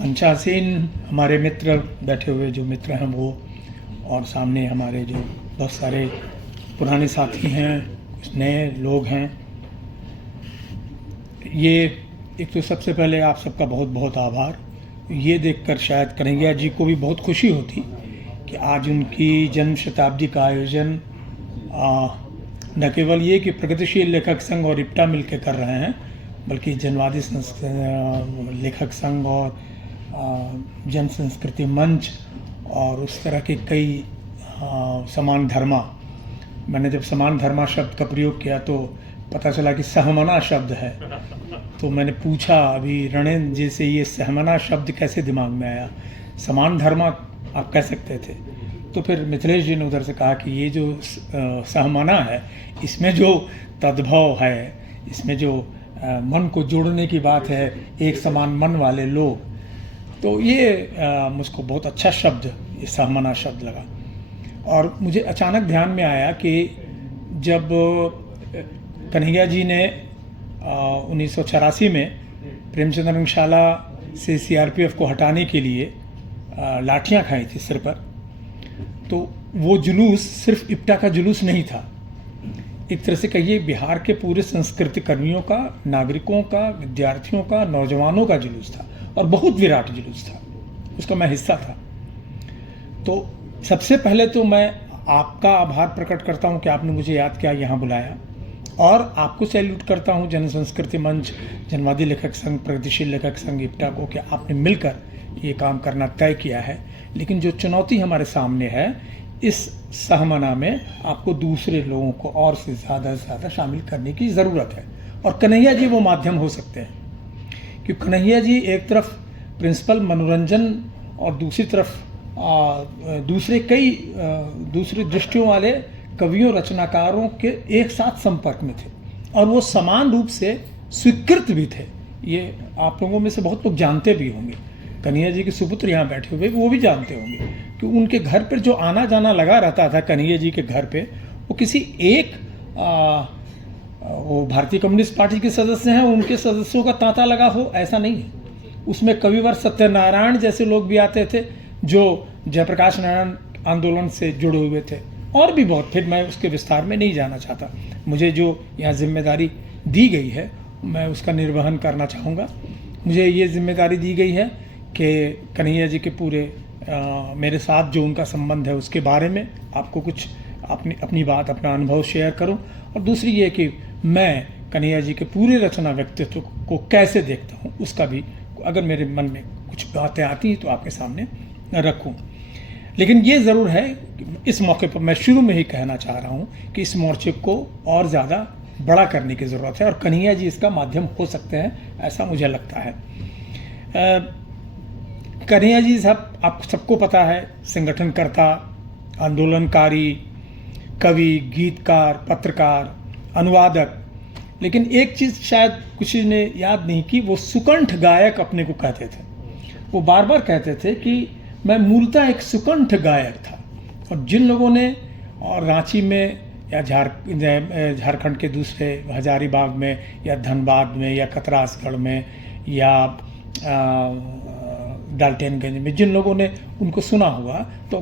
मंचासीन हमारे मित्र बैठे हुए जो मित्र हैं वो, और सामने हमारे जो बहुत सारे पुराने साथी हैं, कुछ नए लोग हैं। ये एक तो सबसे पहले आप सबका बहुत बहुत आभार। ये देखकर शायद कन्हैया जी को भी बहुत खुशी होती कि आज उनकी जन्म शताब्दी का आयोजन न केवल ये कि प्रगतिशील लेखक संघ और इप्टा मिलकर कर रहे हैं, बल्कि जनवादी लेखक संघ और जन संस्कृति मंच और उस तरह के कई समान धर्मा। मैंने जब समान धर्मा शब्द का प्रयोग किया तो पता चला कि सहमना शब्द है, तो मैंने पूछा अभी रणेंद्र जी से, ये सहमना शब्द कैसे दिमाग में आया, समान धर्मा आप कह सकते थे। तो फिर मिथिलेश जी ने उधर से कहा कि ये जो सहमना है, इसमें जो तद्भव है, इसमें जो मन को जोड़ने की बात है, एक समान मन वाले लोग, तो ये मुझको बहुत अच्छा शब्द, ये सहमना शब्द लगा। और मुझे अचानक ध्यान में आया कि जब कन्हैया जी ने 1984 में प्रेमचंद रंगशाला से सीआरपीएफ को हटाने के लिए लाठियां खाई थी सिर पर, तो वो जुलूस सिर्फ इप्टा का जुलूस नहीं था, एक तरह से कहिए बिहार के पूरे संस्कृति कर्मियों का, नागरिकों का, विद्यार्थियों का, नौजवानों का जुलूस था और बहुत विराट जुलूस था, उसका मैं हिस्सा था। तो सबसे पहले तो मैं आपका आभार प्रकट करता हूं कि आपने मुझे याद किया, यहाँ बुलाया, और आपको सैल्यूट करता हूं जन संस्कृति मंच, जनवादी लेखक संघ, प्रगतिशील लेखक संघ इप्टा को, कि आपने मिलकर ये काम करना तय किया है। लेकिन जो चुनौती हमारे सामने है, इस सहमना में आपको दूसरे लोगों को और से ज़्यादा शामिल करने की ज़रूरत है, और कन्हैया जी वो माध्यम हो सकते हैं। क्योंकि कन्हैया जी एक तरफ प्रिंसिपल मनोरंजन और दूसरी तरफ दूसरी दृष्टियों वाले कवियों, रचनाकारों के एक साथ संपर्क में थे, और वो समान रूप से स्वीकृत भी थे। ये आप लोगों में से बहुत लोग जानते भी होंगे, कन्हैया जी के सुपुत्र यहाँ बैठे हुए वो भी जानते होंगे कि उनके घर पर जो आना जाना लगा रहता था कन्हैया जी के घर पे, वो किसी एक वो भारतीय कम्युनिस्ट पार्टी के सदस्य हैं, उनके सदस्यों का तांता लगा हो, ऐसा नहीं है। उसमें कविवर सत्यनारायण जैसे लोग भी आते थे जो जयप्रकाश नारायण आंदोलन से जुड़े हुए थे, और भी बहुत। फिर मैं उसके विस्तार में नहीं जाना चाहता, मुझे जो यहाँ जिम्मेदारी दी गई है मैं उसका निर्वहन करना चाहूँगा। मुझे ये जिम्मेदारी दी गई है कि कन्हैया जी के पूरे मेरे साथ जो उनका संबंध है उसके बारे में आपको कुछ अपनी बात, अपना अनुभव शेयर करूं, और दूसरी ये कि मैं कन्हैया जी के पूरे रचना व्यक्तित्व को कैसे देखता हूं उसका भी, अगर मेरे मन में कुछ बातें आती हैं तो आपके सामने रखूं। लेकिन ये ज़रूर है कि इस मौके पर मैं शुरू में ही कहना चाह रहा हूं कि इस मोर्चे को और ज़्यादा बड़ा करने की ज़रूरत है, और कन्हैया जी इसका माध्यम हो सकते हैं, ऐसा मुझे लगता है। कन्हैया जी आप सबको पता है, संगठनकर्ता, आंदोलनकारी, कवि, गीतकार, पत्रकार, अनुवादक। लेकिन एक चीज़ शायद किसी ने याद नहीं की, वो सुकंठ गायक अपने को कहते थे। वो बार बार कहते थे कि मैं मूलतः एक सुकंठ गायक था। और जिन लोगों ने, और रांची में या झारखंड के दूसरे हजारीबाग में या धनबाद में या कतरासगढ़ में या डाल्टनगंज में जिन लोगों ने उनको सुना होगा तो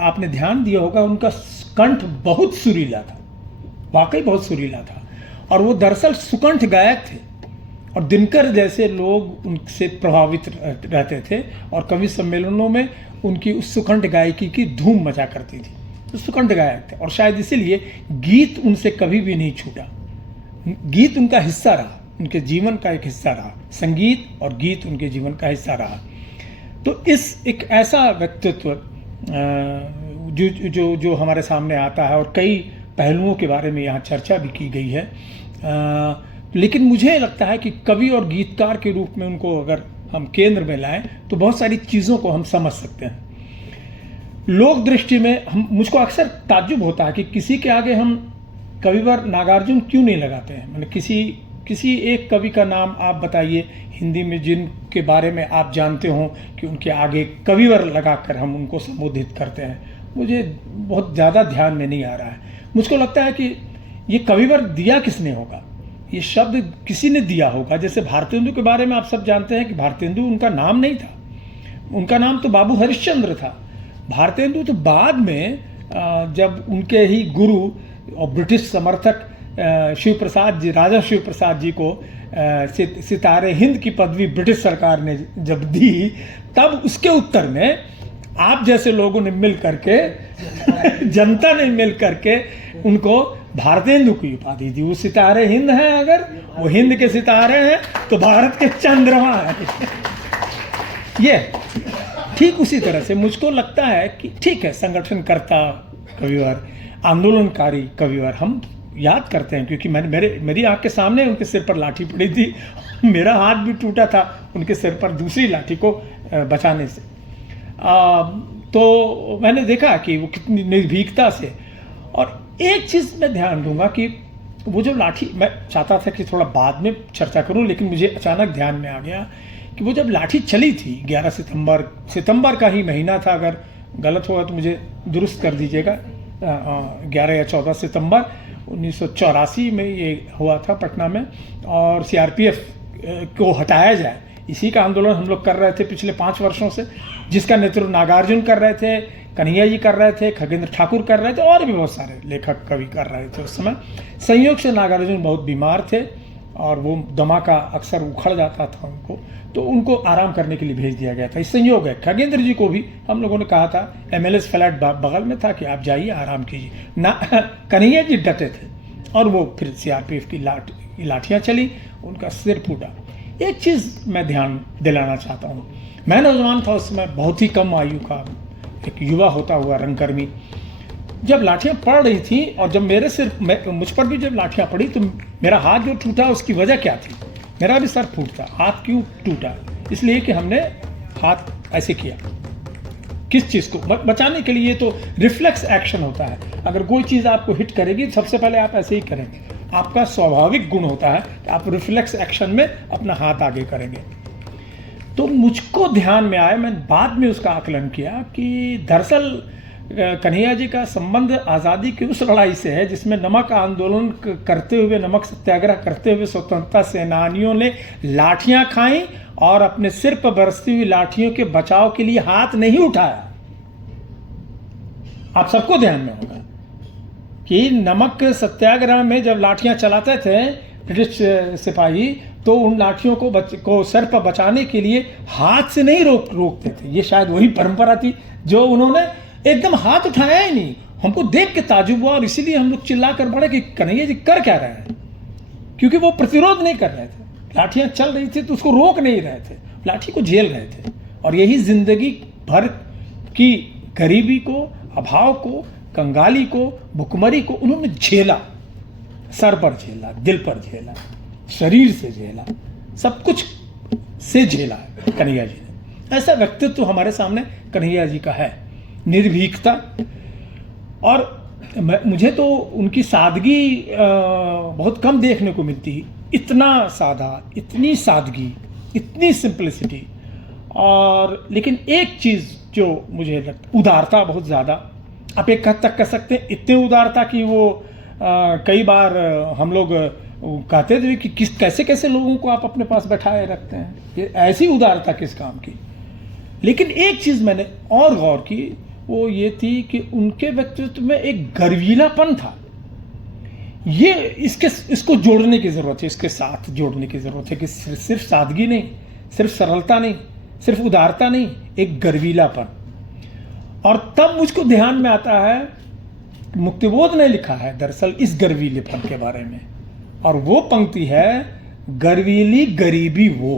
आपने ध्यान दिया होगा, उनका कंठ बहुत सुरीला था, वाकई बहुत सुरीला था। और वो दरअसल सुकंठ गायक थे, और दिनकर जैसे लोग उनसे प्रभावित रहते थे, और कवि सम्मेलनों में उनकी उस सुकंठ गायकी की धूम मचा करती थी। तो सुकंठ गायक थे, और शायद इसीलिए गीत उनसे कभी भी नहीं छूटा। गीत उनका हिस्सा रहा, उनके जीवन का एक हिस्सा रहा, संगीत और गीत उनके जीवन का हिस्सा रहा। तो इस एक ऐसा व्यक्तित्व जो हमारे सामने आता है, और कई पहलुओं के बारे में यहाँ चर्चा भी की गई है, लेकिन मुझे लगता है कि कवि और गीतकार के रूप में उनको अगर हम केंद्र में लाएं तो बहुत सारी चीज़ों को हम समझ सकते हैं। लोक दृष्टि में मुझको अक्सर ताज्जुब होता है कि किसी के आगे हम कविवर नागार्जुन क्यों नहीं लगाते हैं। मैंने किसी एक कवि का नाम आप बताइए हिंदी में जिनके बारे में आप जानते हो कि उनके आगे कविवर लगाकर हम उनको संबोधित करते हैं। मुझे बहुत ज़्यादा ध्यान में नहीं आ रहा है। मुझको लगता है कि ये कविवर दिया किसने होगा, ये शब्द किसी ने दिया होगा। जैसे भारतेंदु के बारे में आप सब जानते हैं कि भारतेंदु उनका नाम नहीं था, उनका नाम तो बाबू हरिश्चंद्र था। भारतेंदु तो बाद में जब उनके ही गुरु और ब्रिटिश समर्थक शिव प्रसाद जी, राजा शिव प्रसाद जी को सितारे हिंद की पदवी ब्रिटिश सरकार ने जब दी, तब उसके उत्तर में आप जैसे लोगों ने मिल करके जनता ने मिल करके उनको भारतेंदु की उपाधि दी। वो सितारे हिंद हैं, अगर वो हिंद के सितारे हैं तो भारत के चंद्रमा है। ये ठीक उसी तरह से मुझको लगता है कि ठीक है, संगठनकर्ता कविवर, आंदोलनकारी कविवर हम याद करते हैं, क्योंकि मेरी आंख के सामने उनके सिर पर लाठी पड़ी थी, मेरा हाथ भी टूटा था उनके सिर पर दूसरी लाठी को बचाने से। तो मैंने देखा कि वो कितनी निर्भीकता से, और एक चीज़ मैं ध्यान दूंगा कि वो जो लाठी, मैं चाहता था कि थोड़ा बाद में चर्चा करूं, लेकिन मुझे अचानक ध्यान में आ गया कि वो जब लाठी चली थी 11 सितंबर का ही महीना था, अगर गलत होगा तो मुझे दुरुस्त कर दीजिएगा, 11 या 14 सितंबर 1984 में ये हुआ था पटना में, और सीआरपीएफ को हटाया जाए, इसी का आंदोलन हम लोग कर रहे थे पिछले 5 वर्षों से, जिसका नेतृत्व नागार्जुन कर रहे थे, कन्हैया जी कर रहे थे, खगेंद्र ठाकुर कर रहे थे, और भी बहुत सारे लेखक कवि कर रहे थे उस समय। संयोग से नागार्जुन बहुत बीमार थे और वो दमा का अक्सर उखड़ जाता था उनको, तो उनको आराम करने के लिए भेज दिया गया था। इस संयोग है, खगेंद्र जी को भी हम लोगों ने कहा था, एमएलएस फ्लैट बगल में था, कि आप जाइए आराम कीजिए ना। कन्हैया जी डटे थे और वो फिर सीआरपीएफ की लाठियाँ चली, उनका सिर फूटा। एक चीज़ मैं ध्यान दिलाना चाहता हूँ, मैं नौजवान था उस समय, बहुत ही कम आयु का एक युवा होता हुआ रंगकर्मी, जब लाठियाँ पड़ रही थी और जब मुझ पर भी जब लाठियाँ पड़ी तो मेरा हाथ जो टूटा उसकी वजह क्या थी? मेरा भी सर फूटता। हाथ क्यों टूटा? इसलिए कि हमने हाथ ऐसे किया, किस चीज़ को बचाने के लिए। ये तो रिफ्लेक्स एक्शन होता है, अगर कोई चीज़ आपको हिट करेगी सबसे पहले आप ऐसे ही करेंगे, आपका स्वाभाविक गुण होता है कि आप रिफ्लेक्स एक्शन में अपना हाथ आगे करेंगे। तो मुझको ध्यान में आया, मैंने बाद में उसका आकलन किया कि दरअसल कन्हैया जी का संबंध आज़ादी की उस लड़ाई से है जिसमें नमक आंदोलन करते हुए, नमक सत्याग्रह करते हुए स्वतंत्रता सेनानियों ने लाठियां खाई और अपने सिर पर बरसती हुई लाठियों के बचाव के लिए हाथ नहीं उठाया। आप सबको ध्यान में होगा कि नमक सत्याग्रह में जब लाठियां चलाते थे ब्रिटिश सिपाही, तो उन लाठियों को सर पर बचाने के लिए हाथ से नहीं रोकते थे। ये शायद वही परंपरा थी जो उन्होंने एकदम हाथ उठाया ही नहीं। हमको देख के ताजुब हुआ और इसीलिए हम लोग चिल्ला कर पड़े कि कन्हैया जी कर क्या रहे हैं, क्योंकि वो प्रतिरोध नहीं कर रहे थे, लाठियां चल रही थी तो उसको रोक नहीं रहे थे, लाठी को झेल रहे थे। और यही जिंदगी भर की गरीबी को, अभाव को, कंगाली को, भुखमरी को उन्होंने झेला, सर पर झेला, दिल पर झेला, शरीर से झेला, सब कुछ से झेला है कन्हैया जी ने। ऐसा व्यक्तित्व तो हमारे सामने कन्हैया जी का है, निर्भीकता। और मुझे तो उनकी सादगी बहुत कम देखने को मिलती है, इतना सादा, इतनी सादगी, इतनी सिंपलिसिटी। और लेकिन एक चीज़ जो मुझे लगता, उदारता बहुत ज़्यादा, आप एक हद तक कह सकते हैं इतनी उदारता कि वो कई बार हम लोग कहते थे कि कैसे कैसे लोगों को आप अपने पास बैठाए रखते हैं, ये ऐसी उदारता किस काम की। लेकिन एक चीज़ मैंने और गौर की, वो ये थी कि उनके व्यक्तित्व में एक गर्वीलापन था। ये इसको जोड़ने की ज़रूरत है, इसके साथ जोड़ने की ज़रूरत है कि सिर्फ सादगी नहीं, सिर्फ सरलता नहीं, सिर्फ उदारता नहीं, एक गर्वीलापन। और तब मुझको ध्यान में आता है, मुक्तिबोध ने लिखा है दरअसल इस गर्वीलेपन के बारे में, और वो पंक्ति है, गर्वीली गरीबी वो,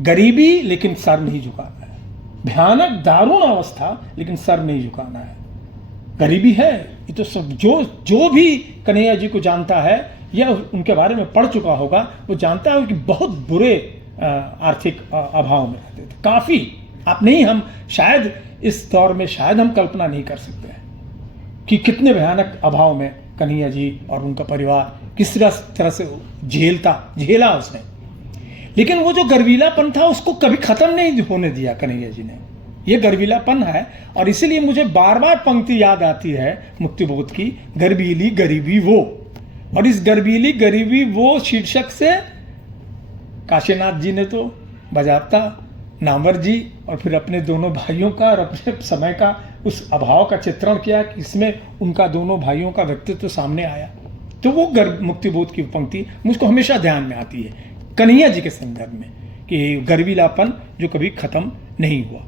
गरीबी लेकिन सर नहीं झुकाना है, भयानक दारुण अवस्था लेकिन सर नहीं झुकाना है। गरीबी है, ये तो सब जो भी कन्हैया जी को जानता है या उनके बारे में पढ़ चुका होगा, वो जानता है कि बहुत बुरे आर्थिक अभाव में रहते थे, काफ़ी। आप नहीं, हम शायद इस दौर में शायद हम कल्पना नहीं कर सकते हैं कि कितने भयानक अभाव में कन्हैया जी और उनका परिवार किस तरह से झेला उसने। लेकिन वो जो गर्वीलापन था उसको कभी खत्म नहीं होने दिया कन्हैया जी ने, ये गर्वीलापन है। और इसीलिए मुझे बार बार पंक्ति याद आती है मुक्तिबोध की, गर्वीली गरीबी वो, और इस गर्वीली गरीबी वो शीर्षक से काशीनाथ जी ने तो बजाता, नामवर जी और फिर अपने दोनों भाइयों का और अपने समय का उस अभाव का चित्रण किया कि इसमें उनका दोनों भाइयों का व्यक्तित्व सामने आया। तो वो मुक्तिबोध की पंक्ति मुझको हमेशा ध्यान में आती है कन्हैया जी के संदर्भ में कि गर्वीलापन जो कभी ख़त्म नहीं हुआ।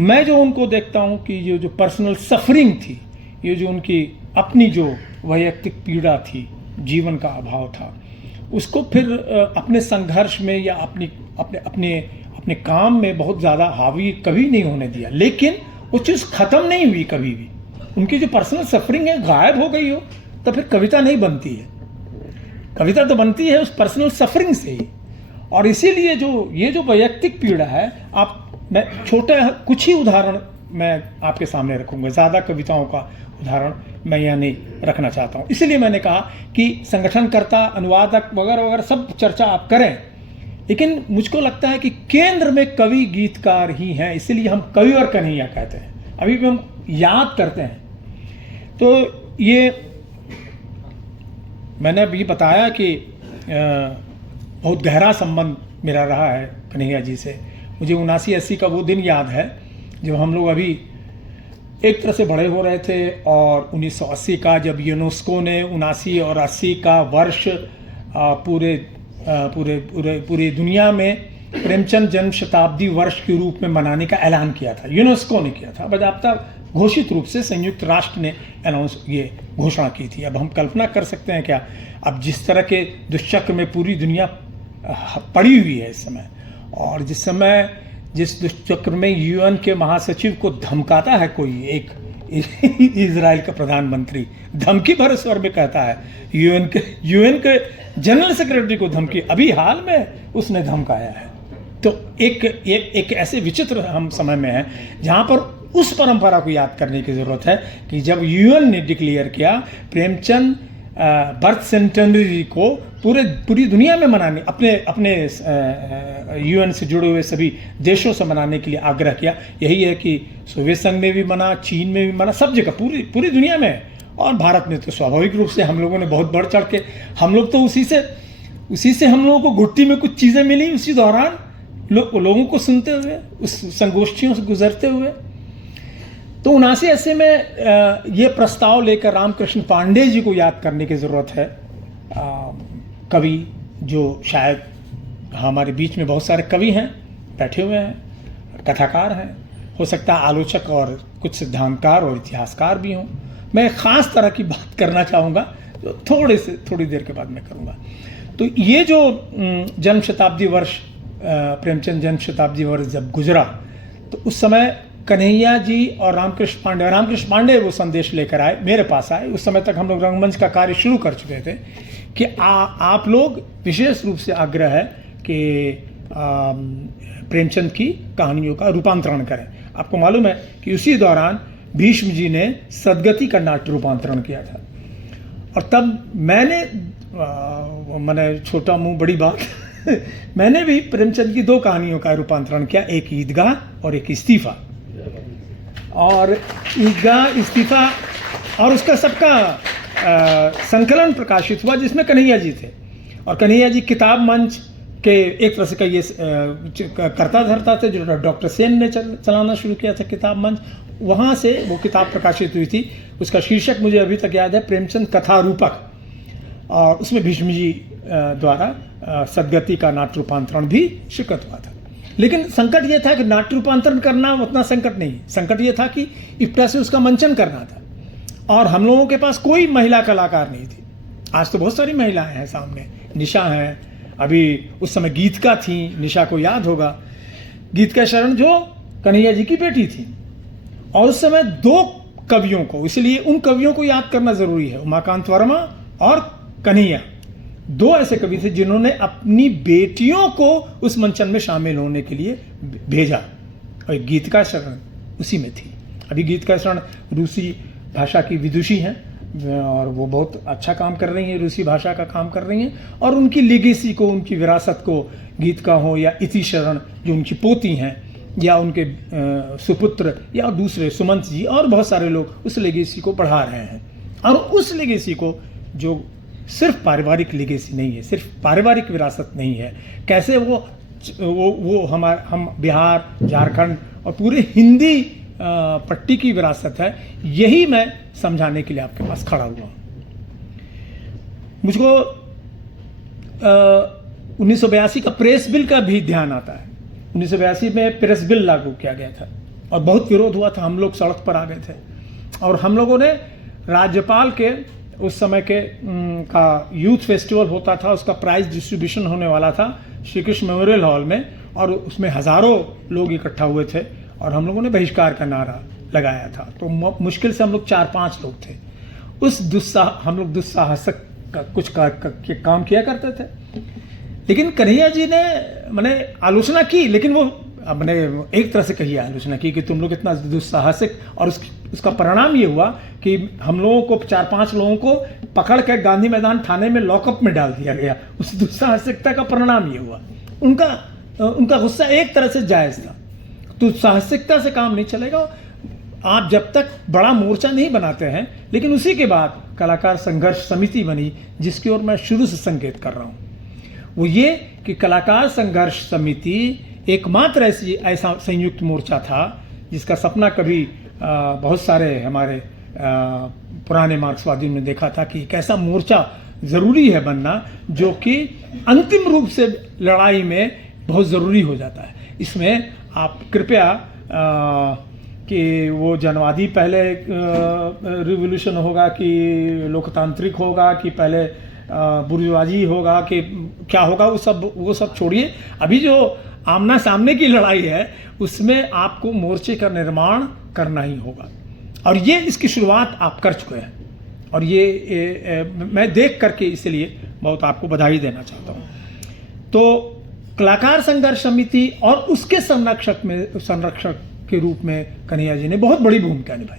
मैं जो उनको देखता हूँ कि ये जो पर्सनल सफरिंग थी, ये जो उनकी अपनी जो वैयक्तिक पीड़ा थी, जीवन का अभाव था, उसको फिर अपने संघर्ष में या अपने काम में बहुत ज़्यादा हावी कभी नहीं होने दिया। लेकिन वो चीज़ ख़त्म नहीं हुई कभी भी। उनकी जो पर्सनल सफरिंग है गायब हो गई हो तो फिर कविता नहीं बनती है। कविता तो बनती है उस पर्सनल सफरिंग से ही। और इसीलिए ये जो वैयक्तिक पीड़ा है, मैं छोटे कुछ ही उदाहरण मैं आपके सामने रखूँगा, ज़्यादा कविताओं का उदाहरण मैं यहाँ नहीं रखना चाहता हूँ। इसीलिए मैंने कहा कि संगठनकर्ता, अनुवादक वगैरह वगैरह सब चर्चा आप करें, लेकिन मुझको लगता है कि केंद्र में कवि गीतकार ही हैं। इसीलिए हम कविवर कन्हैया कहते हैं, अभी भी हम याद करते हैं। तो ये मैंने अभी बताया कि बहुत गहरा संबंध मेरा रहा है कन्हैया जी से। मुझे 79-80 का वो दिन याद है जब हम लोग अभी एक तरह से बड़े हो रहे थे, और 1980 का जब यूनेस्को ने 79 और 80 का वर्ष पूरे दुनिया में प्रेमचंद जन्म शताब्दी वर्ष के रूप में मनाने का ऐलान किया था। यूनेस्को ने किया था, बजाबता घोषित रूप से संयुक्त राष्ट्र ने ये घोषणा की थी। अब हम कल्पना कर सकते हैं क्या, अब जिस तरह के दुष्चक्र में पूरी दुनिया पड़ी हुई है इस समय, और जिस दुष्चक्र में यूएन के महासचिव को धमकाता है कोई एक इजराइल का प्रधानमंत्री, धमकी भरे स्वर में कहता है, यूएन के जनरल सेक्रेटरी को धमकी अभी हाल में उसने धमकाया है। तो एक ऐसे विचित्र हम समय में हैं जहाँ पर उस परंपरा को याद करने की ज़रूरत है कि जब यूएन ने डिक्लेयर किया प्रेमचंद बर्थ सेंटेनरी को पूरी दुनिया में मनाने, अपने यूएन से जुड़े हुए सभी देशों से मनाने के लिए आग्रह किया। यही है कि सोवियत संघ में भी मना, चीन में भी मना, सब जगह पूरी दुनिया में। और भारत में तो स्वाभाविक रूप से हम लोगों ने बहुत बढ़ चढ़ के, हम लोग तो उसी से हम लोगों को घुट्टी में कुछ चीज़ें मिली उसी दौरान, लोगों को सुनते हुए, उस संगोष्ठियों से गुजरते हुए। तो 79-80 में ये प्रस्ताव लेकर रामकृष्ण पांडे जी को याद करने की ज़रूरत है। कवि जो शायद हमारे बीच में बहुत सारे कवि हैं, बैठे हुए हैं, कथाकार हैं, हो सकता है आलोचक और कुछ सिद्धांतकार और इतिहासकार भी हों। मैं ख़ास तरह की बात करना चाहूँगा जो थोड़ी देर के बाद मैं करूँगा। तो ये जो जन्म शताब्दी वर्ष, प्रेमचंद जन्म शताब्दी वर्ष जब गुजरा, तो उस समय कन्हैया जी और रामकृष्ण पांडे वो संदेश लेकर आए, मेरे पास आए। उस समय तक हम लोग रंगमंच का कार्य शुरू कर चुके थे कि आप लोग विशेष रूप से आग्रह है कि प्रेमचंद की कहानियों का रूपांतरण करें। आपको मालूम है कि उसी दौरान भीष्म जी ने सदगति का नाट्य रूपांतरण किया था, और तब मैंने छोटा मुंह बड़ी बात मैंने भी प्रेमचंद की 2 कहानियों का रूपांतरण किया, एक ईदगाह और एक इस्तीफा। और ईदगाह, इस्तीफा और उसका सबका संकलन प्रकाशित हुआ जिसमें कन्हैया जी थे। और कन्हैया जी किताब मंच के एक तरह से का ये करता धरता थे, जो डॉक्टर सेन ने चलाना शुरू किया था किताब मंच, वहाँ से वो किताब प्रकाशित हुई थी। उसका शीर्षक मुझे अभी तक याद है, प्रेमचंद कथा रूपक। और उसमें भीष्म जी द्वारा सदगति का नाट्य रूपांतरण भी स्वीकृत हुआ था। लेकिन संकट ये था कि नाट्य रूपांतरण करना उतना संकट नहीं, संकट ये था कि इस तरह से उसका मंचन करना था, और हम लोगों के पास कोई महिला कलाकार नहीं थी। आज तो बहुत सारी महिलाएं हैं सामने, निशा हैं, अभी उस समय गीतका थी, निशा को याद होगा, गीतका शरण जो कन्हैया जी की बेटी थी। और उस समय 2 कवियों को, इसलिए उन कवियों को याद करना जरूरी है, उमाकांत वर्मा और कन्हैया, 2 ऐसे कवि थे जिन्होंने अपनी बेटियों को उस मंचन में शामिल होने के लिए भेजा, और गीतका शरण उसी में थी। अभी गीतका शरण रूसी भाषा की विदुषी हैं, और वो बहुत अच्छा काम कर रही हैं, रूसी भाषा का काम कर रही हैं, और उनकी लेगेसी को, उनकी विरासत को, गीतका हो या इति शरण जो उनकी पोती हैं, या उनके सुपुत्र या दूसरे सुमंत जी और बहुत सारे लोग उस लेगेसी को बढ़ा रहे हैं। और उस लेगेसी को जो सिर्फ पारिवारिक लीगेसी नहीं है, सिर्फ पारिवारिक विरासत नहीं है, कैसे वो हम बिहार, झारखंड और पूरे हिंदी पट्टी की विरासत है, यही मैं समझाने के लिए आपके पास खड़ा हुआ हूँ। मुझको 1982 का प्रेस बिल का भी ध्यान आता है। 1982 में प्रेस बिल लागू किया गया था और बहुत विरोध हुआ था, हम लोग सड़क पर आ गए थे और हम लोगों ने राज्यपाल के उस समय के का यूथ फेस्टिवल होता था, उसका प्राइज डिस्ट्रीब्यूशन होने वाला था श्री कृष्ण मेमोरियल हॉल में, और उसमें हज़ारों लोग इकट्ठा हुए थे और हम लोगों ने बहिष्कार का नारा लगाया था। तो मुश्किल से हम लोग 4-5 लोग थे। हम लोग दुस्साहसक का कुछ काम किया करते थे, लेकिन कन्हैया जी ने मैंने आलोचना की, लेकिन वो मैंने एक तरह से कही आलोचना की कि तुम लोग इतना दुस्साहसिक, और उसका परिणाम ये हुआ कि हम लोगों को 4-5 लोगों को पकड़ के गांधी मैदान थाने में लॉकअप में डाल दिया गया। उस दुस्साहसिकता का परिणाम ये हुआ। उनका गुस्सा एक तरह से जायज़ था। दुस्साहसिकता से काम नहीं चलेगा, आप जब तक बड़ा मोर्चा नहीं बनाते हैं। लेकिन उसी के बाद कलाकार संघर्ष समिति बनी, जिसकी ओर मैं शुरू से संकेत कर रहा हूँ। वो ये कि कलाकार संघर्ष समिति एकमात्र ऐसा संयुक्त मोर्चा था जिसका सपना कभी बहुत सारे हमारे पुराने मार्क्सवादियों ने देखा था कि एक ऐसा मोर्चा ज़रूरी है बनना जो कि अंतिम रूप से लड़ाई में बहुत ज़रूरी हो जाता है। इसमें आप कृपया कि वो जनवादी पहले रिवोल्यूशन होगा कि लोकतांत्रिक होगा कि पहले बुर्जुआजी होगा कि क्या होगा, वो सब छोड़िए। अभी जो आमना सामने की लड़ाई है उसमें आपको मोर्चे का निर्माण करना ही होगा, और ये इसकी शुरुआत आप कर चुके हैं। और ये मैं देख करके इसलिए बहुत आपको बधाई देना चाहता हूँ। तो कलाकार संघर्ष समिति और उसके संरक्षक के रूप में कन्हैया जी ने बहुत बड़ी भूमिका निभाई।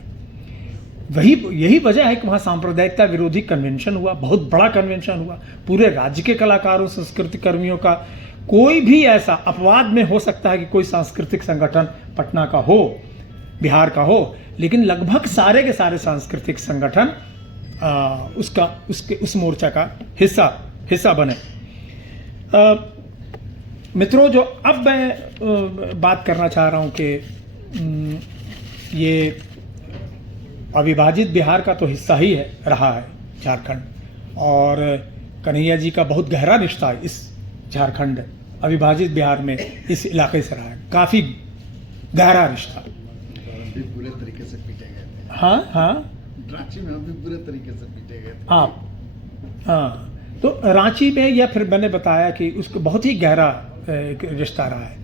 यही वजह है कि वहाँ सांप्रदायिकता विरोधी कन्वेंशन हुआ, बहुत बड़ा कन्वेंशन हुआ। पूरे राज्य के कलाकारों, संस्कृति कर्मियों का कोई भी ऐसा अपवाद में हो सकता है कि कोई सांस्कृतिक संगठन पटना का हो, बिहार का हो, लेकिन लगभग सारे के सारे सांस्कृतिक संगठन उस मोर्चा का हिस्सा बने। मित्रों, जो अब मैं बात करना चाह रहा हूँ कि ये अविभाजित बिहार का तो हिस्सा ही रहा है झारखंड, और कन्हैया जी का बहुत गहरा रिश्ता है इस झारखंड अविभाजित बिहार में इस इलाके से रहा है, काफ़ी गहरा रिश्ता। पूरे तरीके से पीटे गए थे। हाँ, रांची में भी पूरे तरीके से पीटे गए थे। हाँ, तो रांची में, या फिर मैंने बताया कि उसको बहुत ही गहरा रिश्ता रहा है।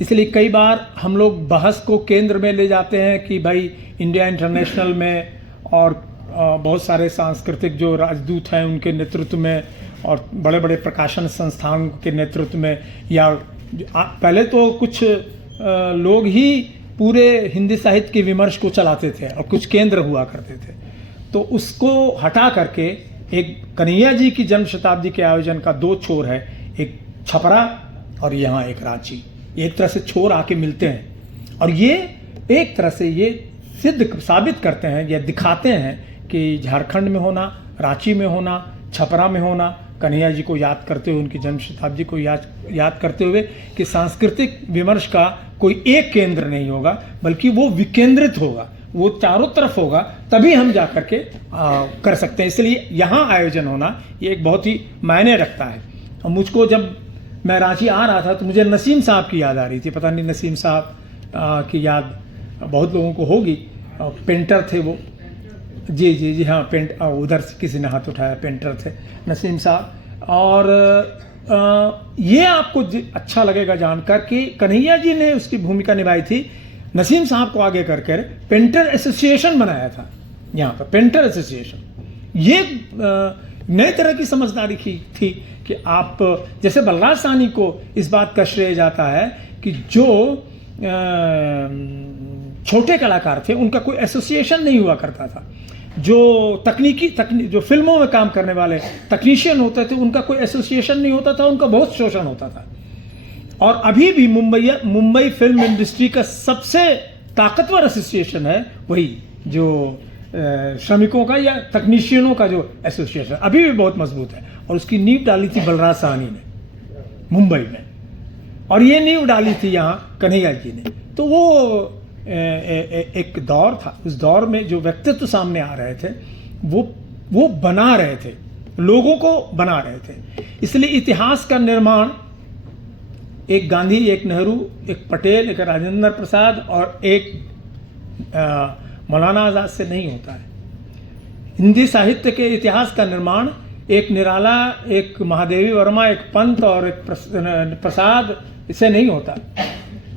इसलिए कई बार हम लोग बहस को केंद्र में ले जाते हैं कि भाई इंडिया इंटरनेशनल में और बहुत सारे सांस्कृतिक जो राजदूत हैं उनके नेतृत्व में और बड़े बड़े प्रकाशन संस्थानों के नेतृत्व में, या पहले तो कुछ लोग ही पूरे हिंदी साहित्य के विमर्श को चलाते थे और कुछ केंद्र हुआ करते थे। तो उसको हटा करके एक कन्हैया जी की जन्म शताब्दी के आयोजन का 2 छोर है, एक छपरा और यहाँ एक रांची। एक तरह से छोर आके मिलते हैं और ये एक तरह से ये साबित करते हैं या दिखाते हैं कि झारखंड में होना, रांची में होना, छपरा में होना, कन्हैया जी को याद करते हुए, उनकी जन्म शताब्दी को याद करते हुए कि सांस्कृतिक विमर्श का कोई एक केंद्र नहीं होगा, बल्कि वो विकेंद्रित होगा, वो चारों तरफ होगा, तभी हम जा कर के कर सकते हैं। इसलिए यहाँ आयोजन होना ये एक बहुत ही मायने रखता है। और मुझको जब मैं रांची आ रहा था तो मुझे नसीम साहब की याद आ रही थी। पता नहीं नसीम साहब की याद बहुत लोगों को होगी, पेंटर थे वो। जी हाँ, उधर से किसी ने हाथ उठाया, पेंटर थे नसीम साहब। और ये आपको अच्छा लगेगा जानकर कि कन्हैया जी ने उसकी भूमिका निभाई थी। नसीम साहब को आगे करके पेंटर एसोसिएशन बनाया था यहाँ पर, पेंटर एसोसिएशन। ये नई तरह की समझदारी थी कि आप, जैसे बलराज साहनी को इस बात का श्रेय जाता है कि जो छोटे कलाकार थे उनका कोई एसोसिएशन नहीं हुआ करता था। जो जो फिल्मों में काम करने वाले तकनीशियन होते थे उनका कोई एसोसिएशन नहीं होता था, उनका बहुत शोषण होता था। और अभी भी मुंबई फिल्म इंडस्ट्री का सबसे ताकतवर एसोसिएशन है वही जो श्रमिकों का या तकनीशियनों का जो एसोसिएशन अभी भी बहुत मजबूत है, और उसकी नींव डाली थी बलराज साहनी ने मुंबई में, और ये नींव डाली थी यहाँ कन्हैया जी ने। तो वो एक दौर था, उस दौर में जो व्यक्तित्व सामने आ रहे थे वो बना रहे थे, लोगों को बना रहे थे। इसलिए इतिहास का निर्माण एक गांधी, एक नेहरू, एक पटेल, एक राजेंद्र प्रसाद और एक मौलाना आज़ाद से नहीं होता है। हिंदी साहित्य के इतिहास का निर्माण एक निराला, एक महादेवी वर्मा, एक पंत और एक प्रसाद से नहीं होता,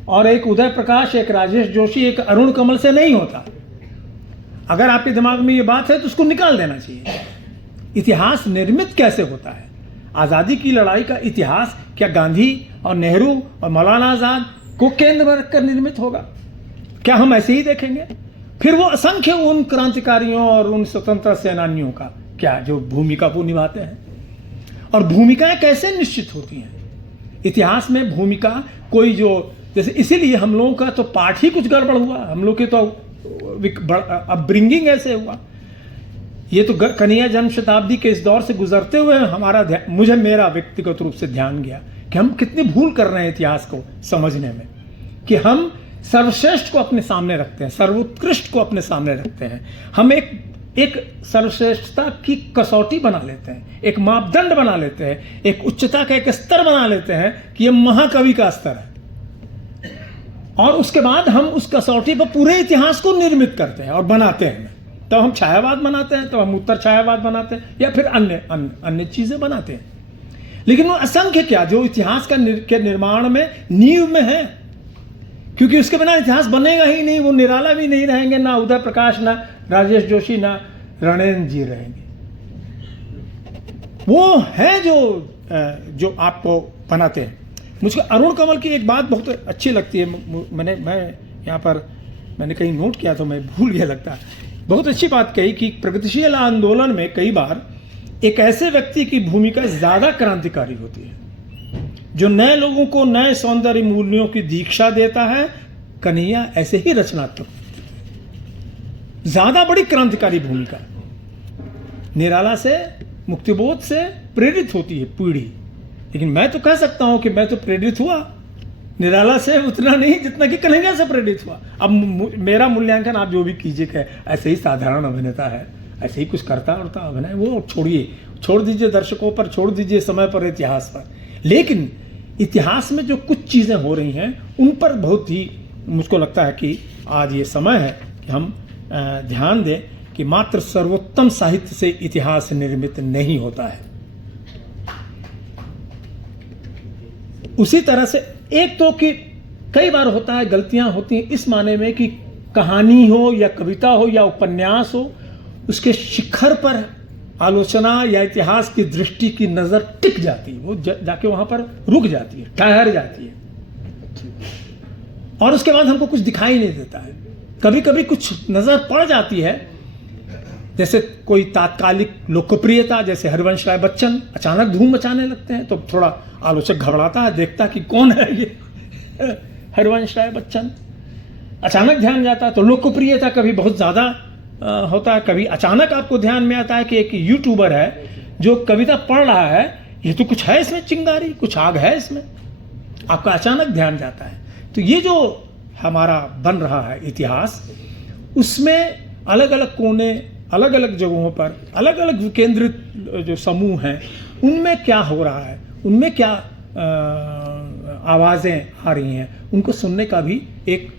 और एक उदय प्रकाश, एक राजेश जोशी, एक अरुण कमल से नहीं होता। अगर आपके दिमाग में ये बात है तो उसको निकाल देना चाहिए। इतिहास निर्मित कैसे होता है? आज़ादी की लड़ाई का इतिहास क्या गांधी और नेहरू और मौलाना आज़ाद को केंद्र में रखकर निर्मित होगा? क्या हम ऐसे ही देखेंगे? फिर वो असंख्य उन क्रांतिकारियों और उन स्वतंत्रता सेनानियों का क्या जो भूमिका को निभाते हैं, और भूमिकाएं कैसे निश्चित होती हैं इतिहास में? भूमिका कोई जो, जैसे इसीलिए हम लोगों का तो पाठ ही कुछ गड़बड़ हुआ, हम लोग के तो अपब्रिंगिंग ऐसे हुआ। ये तो कन्हैया जन्म शताब्दी के इस दौर से गुजरते हुए हमारा मुझे मेरा व्यक्तिगत रूप से ध्यान गया कि हम कितनी भूल कर रहे हैं इतिहास को समझने में, कि हम सर्वश्रेष्ठ को अपने सामने रखते हैं, सर्वोत्कृष्ट को अपने सामने रखते हैं। हम एक सर्वश्रेष्ठता की कसौटी बना लेते हैं, एक मापदंड बना लेते हैं, एक उच्चता का एक स्तर बना लेते हैं कि ये महाकवि का स्तर है, और उसके बाद हम उस कसौटी पर पूरे इतिहास को निर्मित करते हैं और बनाते हैं। तब हम छायावाद बनाते हैं, तो हम उत्तर छायावाद बनाते हैं, या फिर अन्य चीजें बनाते हैं। लेकिन वो असंख्य क्या जो इतिहास के निर्माण में नींव में है, क्योंकि उसके बिना इतिहास बनेगा ही नहीं। वो निराला भी नहीं रहेंगे, ना उदय प्रकाश, ना राजेश जोशी, ना रणेंद्र जी रहेंगे। वो है जो आपको बनाते हैं। मुझको अरुण कमल की एक बात बहुत अच्छी लगती है, मैंने कहीं नोट किया तो मैं भूल गया लगता है। बहुत अच्छी बात कही कि प्रगतिशील आंदोलन में कई बार एक ऐसे व्यक्ति की भूमिका ज्यादा क्रांतिकारी होती है जो नए लोगों को नए सौंदर्य मूल्यों की दीक्षा देता है। कन्हैया ऐसे ही रचनात्मक, ज्यादा बड़ी क्रांतिकारी भूमिका निराला से, मुक्तिबोध से प्रेरित होती है पीढ़ी। लेकिन मैं तो कह सकता हूं कि मैं तो प्रेरित हुआ निराला से उतना नहीं जितना कि कन्हैया से प्रेरित हुआ। अब मेरा मूल्यांकन आप जो भी कीजिए, ऐसे ही साधारण अभिनेता है, ऐसे ही कुछ करता उड़ता अभिनय, वो छोड़ दीजिए दर्शकों पर, छोड़ दीजिए समय पर, इतिहास पर। लेकिन इतिहास में जो कुछ चीजें हो रही हैं उन पर बहुत ही मुझको लगता है कि आज ये समय है कि हम ध्यान दें कि मात्र सर्वोत्तम साहित्य से इतिहास निर्मित नहीं होता है। उसी तरह से एक तो कि कई बार होता है, गलतियां होती हैं इस माने में कि कहानी हो या कविता हो या उपन्यास हो, उसके शिखर पर आलोचना या इतिहास की दृष्टि की नजर टिक जाती है, वो जाके वहां पर रुक जाती है, ठहर जाती है, और उसके बाद हमको कुछ दिखाई नहीं देता है। कभी कभी कुछ नजर पड़ जाती है, जैसे कोई तात्कालिक लोकप्रियता, जैसे हरिवंश राय बच्चन अचानक धूम मचाने लगते हैं तो थोड़ा आलोचक घबराता है, देखता कि कौन है ये हरिवंश राय बच्चन। अचानक ध्यान जाता है तो लोकप्रियता कभी बहुत ज्यादा होता है, कभी अचानक आपको ध्यान में आता है कि एक यूट्यूबर है जो कविता पढ़ रहा है, ये तो कुछ है इसमें, चिंगारी, कुछ आग है इसमें, आपका अचानक ध्यान जाता है। तो ये जो हमारा बन रहा है इतिहास, उसमें अलग अलग कोने, अलग अलग जगहों पर अलग अलग विकेंद्रित जो समूह हैं, उनमें क्या हो रहा है, उनमें क्या आवाज़ें आ रही हैं, उनको सुनने का भी एक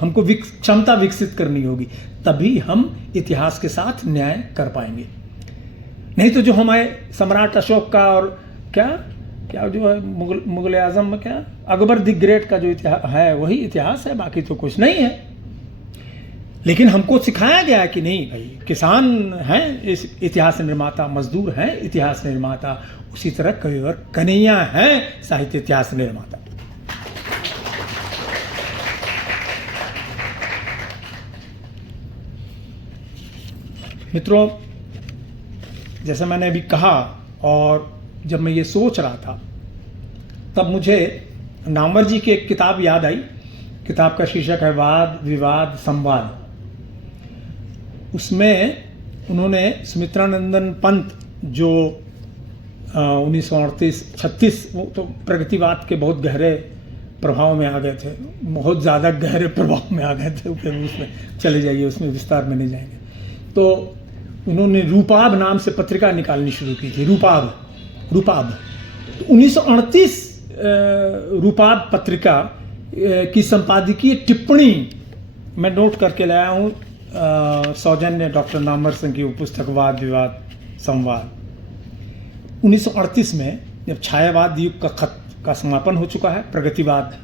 हमको क्षमता विकसित करनी होगी, तभी हम इतिहास के साथ न्याय कर पाएंगे। नहीं तो जो हमारे सम्राट अशोक का और क्या जो है मुगल आजम में क्या अकबर द ग्रेट का जो इतिहास है वही इतिहास है, बाकी तो कुछ नहीं है। लेकिन हमको सिखाया गया कि नहीं भाई, किसान हैं इस इतिहास निर्माता, मजदूर हैं इतिहास निर्माता, उसी तरह कविवर कन्हैया हैं साहित्य इतिहास निर्माता। मित्रों, जैसे मैंने अभी कहा, और जब मैं ये सोच रहा था तब मुझे नामवर जी की एक किताब याद आई। किताब का शीर्षक है वाद विवाद संवाद। उसमें उन्होंने सुमित्रानंदन पंत जो 1938-36 वो तो प्रगतिवाद के बहुत गहरे प्रभाव में आ गए थे, बहुत ज़्यादा गहरे प्रभाव में आ गए थे, फिर उसमें चले जाइए, उसमें विस्तार में नहीं जाएंगे। तो उन्होंने रूपाब नाम से पत्रिका निकालनी शुरू की थी, रूपाब। तो 1938 रूपाब पत्रिका की संपादकीय टिप्पणी मैं नोट करके लाया हूँ, सौजन्य डॉक्टर नामवर सिंह की पुस्तक वाद विवाद संवाद। 1938 में जब छायावाद युग का खत का समापन हो चुका है, प्रगतिवाद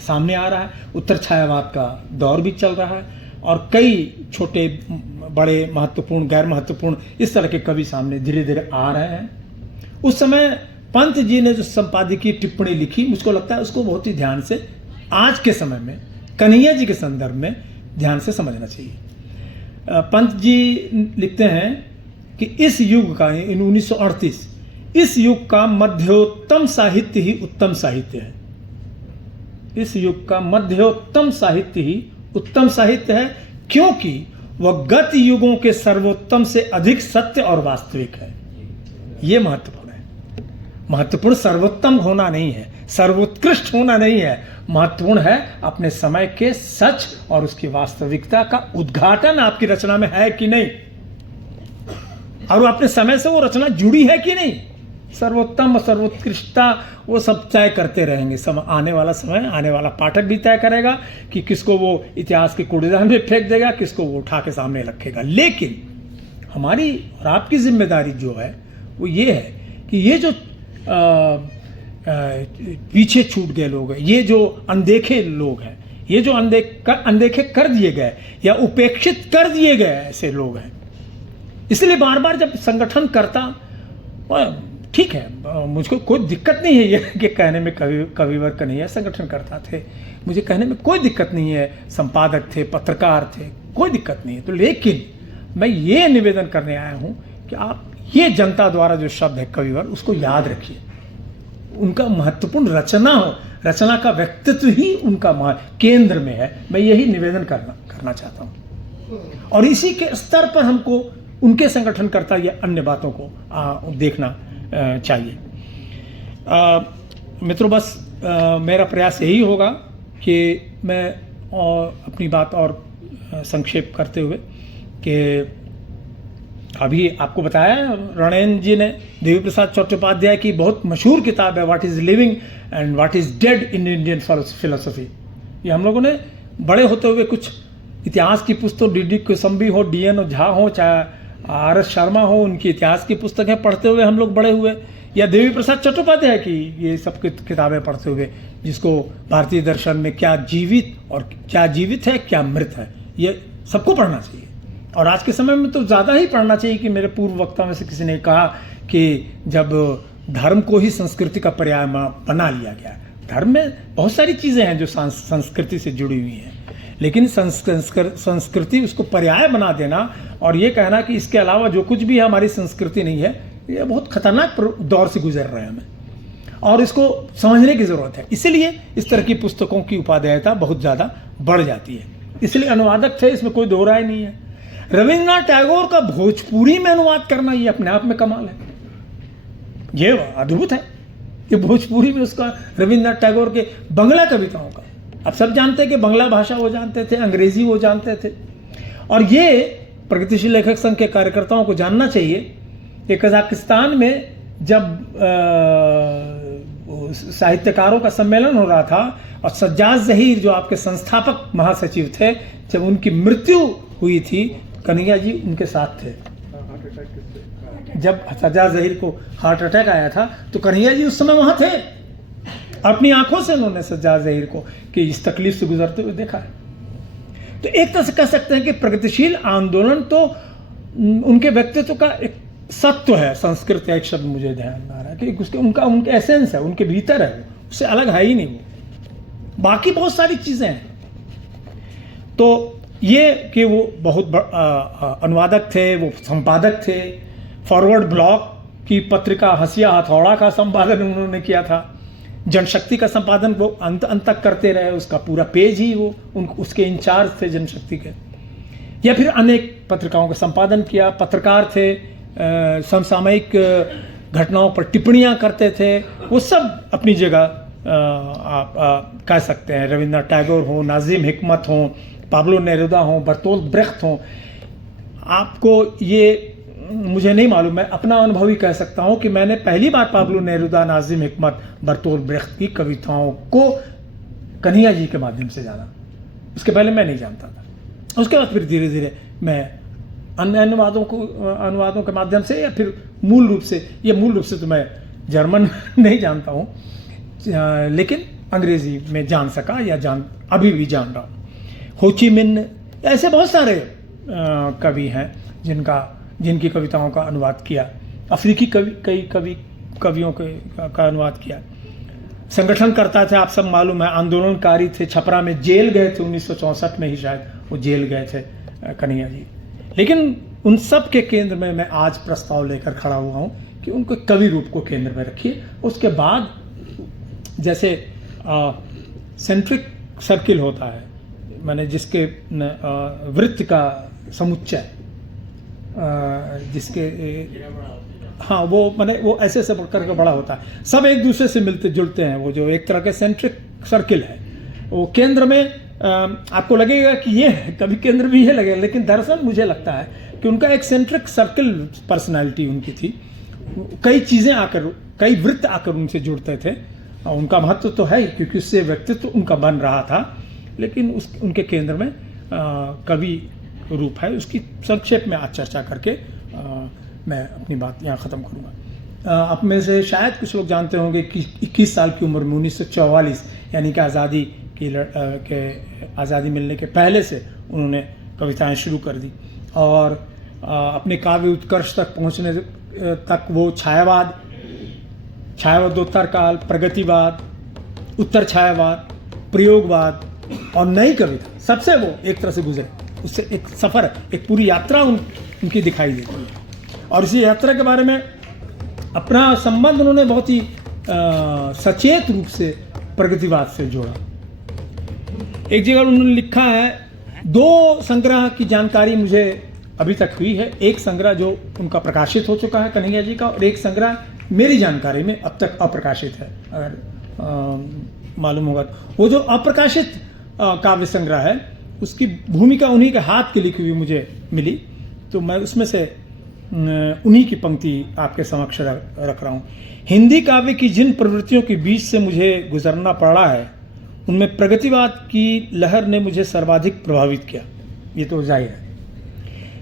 सामने आ रहा है, उत्तर छायावाद का दौर भी चल रहा है और कई छोटे बड़े महत्वपूर्ण गैर महत्वपूर्ण इस तरह के कवि सामने धीरे धीरे आ रहे हैं। उस समय पंत जी ने जो संपादकीय टिप्पणी लिखी, मुझको लगता है उसको बहुत ही ध्यान से आज के समय में कन्हैया जी के संदर्भ में ध्यान से समझना चाहिए। पंत जी लिखते हैं कि इस युग का 1938 इस युग का मध्योत्तम साहित्य ही उत्तम साहित्य है। इस युग का मध्योत्तम साहित्य ही उत्तम साहित्य है, क्योंकि वह गत युगों के सर्वोत्तम से अधिक सत्य और वास्तविक है। यह महत्वपूर्ण है। महत्वपूर्ण सर्वोत्तम होना नहीं है, सर्वोत्कृष्ट होना नहीं है, महत्वपूर्ण है अपने समय के सच और उसकी वास्तविकता का उद्घाटन आपकी रचना में है कि नहीं, और अपने समय से वो रचना जुड़ी है कि नहीं। सर्वोत्तम और सर्वोत्कृष्टता वो सब तय करते रहेंगे। आने वाला समय, आने वाला पाठक भी तय करेगा कि किसको वो इतिहास के कूड़ेदान में फेंक देगा, किसको वो उठा के सामने रखेगा। लेकिन हमारी और आपकी जिम्मेदारी जो है वो ये है कि ये जो पीछे छूट गए लोग हैं, ये जो अनदेखे लोग हैं, ये जो अनदेखे कर दिए गए या उपेक्षित कर दिए गए ऐसे लोग हैं। इसलिए बार बार जब संगठन करता, ठीक है, मुझको कोई दिक्कत नहीं है ये कि कहने में कविवर कन्हैया संगठन करता थे, मुझे कहने में कोई दिक्कत नहीं है, संपादक थे, पत्रकार थे, कोई दिक्कत नहीं है। तो लेकिन मैं ये निवेदन करने आया हूँ कि आप ये जनता द्वारा जो शब्द है कविवर, उसको याद रखिए। उनका महत्वपूर्ण रचना हो, रचना का व्यक्तित्व ही उनका केंद्र में है। मैं यही निवेदन करना चाहता हूँ और इसी के स्तर पर हमको उनके संगठनकर्ता या अन्य बातों को देखना चाहिए। मित्रों, बस मेरा प्रयास यही होगा कि मैं अपनी बात और संक्षेप करते हुए कि अभी आपको बताया रणेन जी ने देवी प्रसाद चट्टोपाध्याय की बहुत मशहूर किताब है what is living and what is dead in Indian philosophy. ये हम लोगों ने बड़े होते हुए कुछ इतिहास की पुस्तक डी कोसंबी हो, DN झा हो, चाहे RS शर्मा हो, उनकी इतिहास की पुस्तकें पढ़ते हुए हम लोग बड़े हुए, या देवी प्रसाद चट्टोपाध्याय की ये सब किताबें पढ़ते हुए, जिसको भारतीय दर्शन में क्या जीवित है क्या मृत है, ये सबको पढ़ना चाहिए। और आज के समय में तो ज़्यादा ही पढ़ना चाहिए कि मेरे पूर्व वक्ता में से किसी ने कहा कि जब धर्म को ही संस्कृति का पर्याय बना लिया गया। धर्म में बहुत सारी चीज़ें हैं जो संस्कृति से जुड़ी हुई हैं, लेकिन संस्कृति उसको पर्याय बना देना और ये कहना कि इसके अलावा जो कुछ भी है हमारी संस्कृति नहीं है, ये बहुत खतरनाक दौर से गुजर रहे हैं हमें, और इसको समझने की ज़रूरत है। इसीलिए इस तरह की पुस्तकों की उपादेयता बहुत ज़्यादा बढ़ जाती है। इसलिए अनुवादक थे, इसमें कोई दो राय नहीं है। रविन्द्रनाथ टैगोर का भोजपुरी में अनुवाद करना ये अपने आप में कमाल है, ये अद्भुत है। ये भोजपुरी में उसका रविन्द्रनाथ टैगोर के बंगला कविताओं का, आप सब जानते हैं कि बंगला भाषा वो जानते थे, अंग्रेजी वो जानते थे, और ये प्रगतिशील लेखक संघ के कार्यकर्ताओं को जानना चाहिए कि कजाकिस्तान में जब साहित्यकारों का सम्मेलन हो रहा था और सज्जाद ज़हीर जो आपके संस्थापक महासचिव थे, जब उनकी मृत्यु हुई थी, कन्हैया जी उनके साथ थे। जब सज्जाद ज़हीर को हार्ट अटैक आया था तो कन्हैया जी उस समय वहाँ थे, अपनी आंखों से उन्होंने सज्जाद ज़हीर को कि इस तकलीफ से गुजरते हुए देखा है। तो एक तरह से कह सकते हैं कि प्रगतिशील आंदोलन तो उनके व्यक्तित्व का एक सत्व है। संस्कृत एक शब्द मुझे ध्यान आ रहा है कि उनका एसेंस है, उनके भीतर है, उससे अलग है ही नहीं वो। बाकी बहुत सारी चीज़ें हैं। तो ये कि वो बहुत अनुवादक थे, वो संपादक थे, फॉरवर्ड ब्लॉक की पत्रिका हंसिया हथौड़ा का संपादन उन्होंने किया था, जनशक्ति का संपादन वो अंत तक करते रहे, उसका पूरा पेज ही वो उसके इंचार्ज थे जनशक्ति के। या फिर अनेक पत्रिकाओं का संपादन किया, पत्रकार थे, समसामयिक घटनाओं पर टिप्पणियां करते थे, वो सब अपनी जगह आप कह सकते हैं। रविंद्रनाथ टैगोर हो, नाजिम हिकमत हो, पाब्लो नेरुदा हो, बर्तोल्ट ब्रेख्त हो। आपको ये मुझे नहीं मालूम, मैं अपना अनुभव ही कह सकता हूँ कि मैंने पहली बार पाब्लो नेरुदा, नाजिम हिकमत, बर्तोल्ट ब्रेख्त की कविताओं को कन्हैया जी के माध्यम से जाना। उसके पहले मैं नहीं जानता था। उसके बाद फिर धीरे धीरे मैं अन्य अनुवादों के माध्यम से, या फिर मूल रूप से तो मैं जर्मन नहीं जानता हूँ, लेकिन अंग्रेजी में जान सका, या अभी भी जान रहा हूँ। हो ची मिन्ह, ऐसे बहुत सारे कवि हैं जिनकी कविताओं का अनुवाद किया। अफ्रीकी कवियों का अनुवाद किया। संगठन करता थे, आप सब मालूम है, आंदोलनकारी थे, छपरा में जेल गए थे 1964 में ही शायद वो जेल गए थे कन्हैया जी। लेकिन उन सब के केंद्र में मैं आज प्रस्ताव लेकर खड़ा हुआ हूँ कि उनको कवि रूप को केंद्र में रखिए। उसके बाद जैसे सेंट्रिक सर्किल होता है, माने जिसके वृत्त का समुच्चय, जिसके हाँ वो माने वो ऐसे करके बड़ा होता है, सब एक दूसरे से मिलते जुलते हैं। वो जो एक तरह के सेंट्रिक सर्किल है, वो केंद्र में आपको लगेगा कि ये है, कभी केंद्र भी ये लगेगा, लेकिन दरअसल मुझे लगता है कि उनका एक सेंट्रिक सर्किल पर्सनालिटी उनकी थी। कई वृत्त आकर उनसे जुड़ते थे। उनका महत्व तो है ही, क्योंकि उससे व्यक्तित्व उनका बन रहा था, लेकिन उनके केंद्र में कवि रूप है। उसकी संक्षेप में आज चर्चा करके मैं अपनी बात यहाँ ख़त्म करूँगा। आप में से शायद कुछ लोग जानते होंगे कि 21 साल की उम्र में 1944 यानी कि आज़ादी मिलने के पहले से उन्होंने कविताएं शुरू कर दी, और अपने काव्य उत्कर्ष तक पहुँचने तक वो छायावादोत्तर काल, प्रगतिवाद, उत्तर छायावाद, प्रयोगवाद और नई कविता, सबसे वो एक तरह से गुजरे। उससे एक सफ़र, एक पूरी यात्रा उनकी दिखाई देती है। और इसी यात्रा के बारे में अपना संबंध उन्होंने बहुत ही सचेत रूप से प्रगतिवाद से जोड़ा। एक जगह उन्होंने लिखा है, 2 संग्रह की जानकारी मुझे अभी तक हुई है। एक संग्रह जो उनका प्रकाशित हो चुका है कन्हैया जी का, और एक संग्रह मेरी जानकारी में अब तक अप्रकाशित है। अगर मालूम होगा, वो जो अप्रकाशित काव्य संग्रह है, उसकी भूमिका उन्हीं के हाथ की लिखी हुई मुझे मिली, तो मैं उसमें से उन्हीं की पंक्ति आपके समक्ष रख रहा हूँ। हिंदी काव्य की जिन प्रवृत्तियों के बीच से मुझे गुजरना पड़ा है, उनमें प्रगतिवाद की लहर ने मुझे सर्वाधिक प्रभावित किया, ये तो जाहिर है।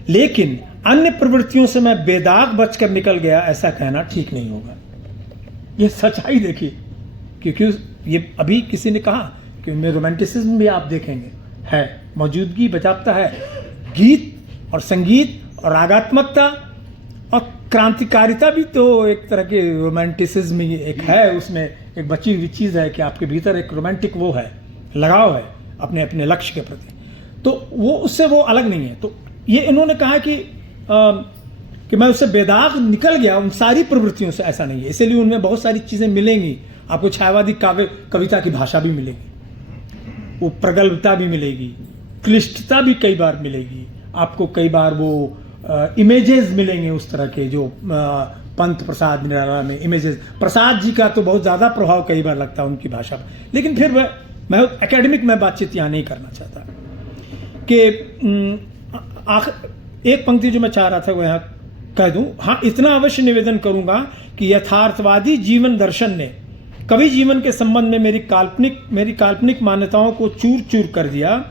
लेकिन अन्य प्रवृत्तियों से मैं बेदाग बचकर निकल गया, ऐसा कहना ठीक नहीं होगा। ये सच्चाई देखिए, क्योंकि ये अभी किसी ने कहा कि उनमें रोमांटिसिज्म भी आप देखेंगे है, मौजूदगी बचाता है। गीत और संगीत और रागात्मकता और क्रांतिकारिता भी तो एक तरह के रोमांटिसिज्म ही एक है। उसमें एक बची हुई चीज़ है कि आपके भीतर एक रोमांटिक वो है, लगाव है अपने अपने लक्ष्य के प्रति, तो वो उससे वो अलग नहीं है। तो ये इन्होंने कहा कि मैं उससे बेदाग निकल गया उन सारी प्रवृत्तियों से, ऐसा नहीं है। इसलिए उनमें बहुत सारी चीज़ें मिलेंगी आपको। छायावादी काव्य कविता की भाषा भी मिलेगी, वो प्रगल्भता भी मिलेगी, क्लिष्टता भी कई बार मिलेगी आपको। कई बार वो इमेजेस मिलेंगे उस तरह के, जो पंत प्रसाद निराला में इमेजेस, प्रसाद जी का तो बहुत ज़्यादा प्रभाव कई बार लगता है उनकी भाषा पर। लेकिन फिर मैं एकेडमिक में बातचीत यहाँ नहीं करना चाहता कि एक पंक्ति जो मैं चाह रहा था वो यहाँ कह दूँ। हाँ, इतना अवश्य निवेदन करूँगा कि यथार्थवादी जीवन दर्शन ने कवि जीवन के संबंध में मेरी काल्पनिक मान्यताओं को चूर चूर कर दिया।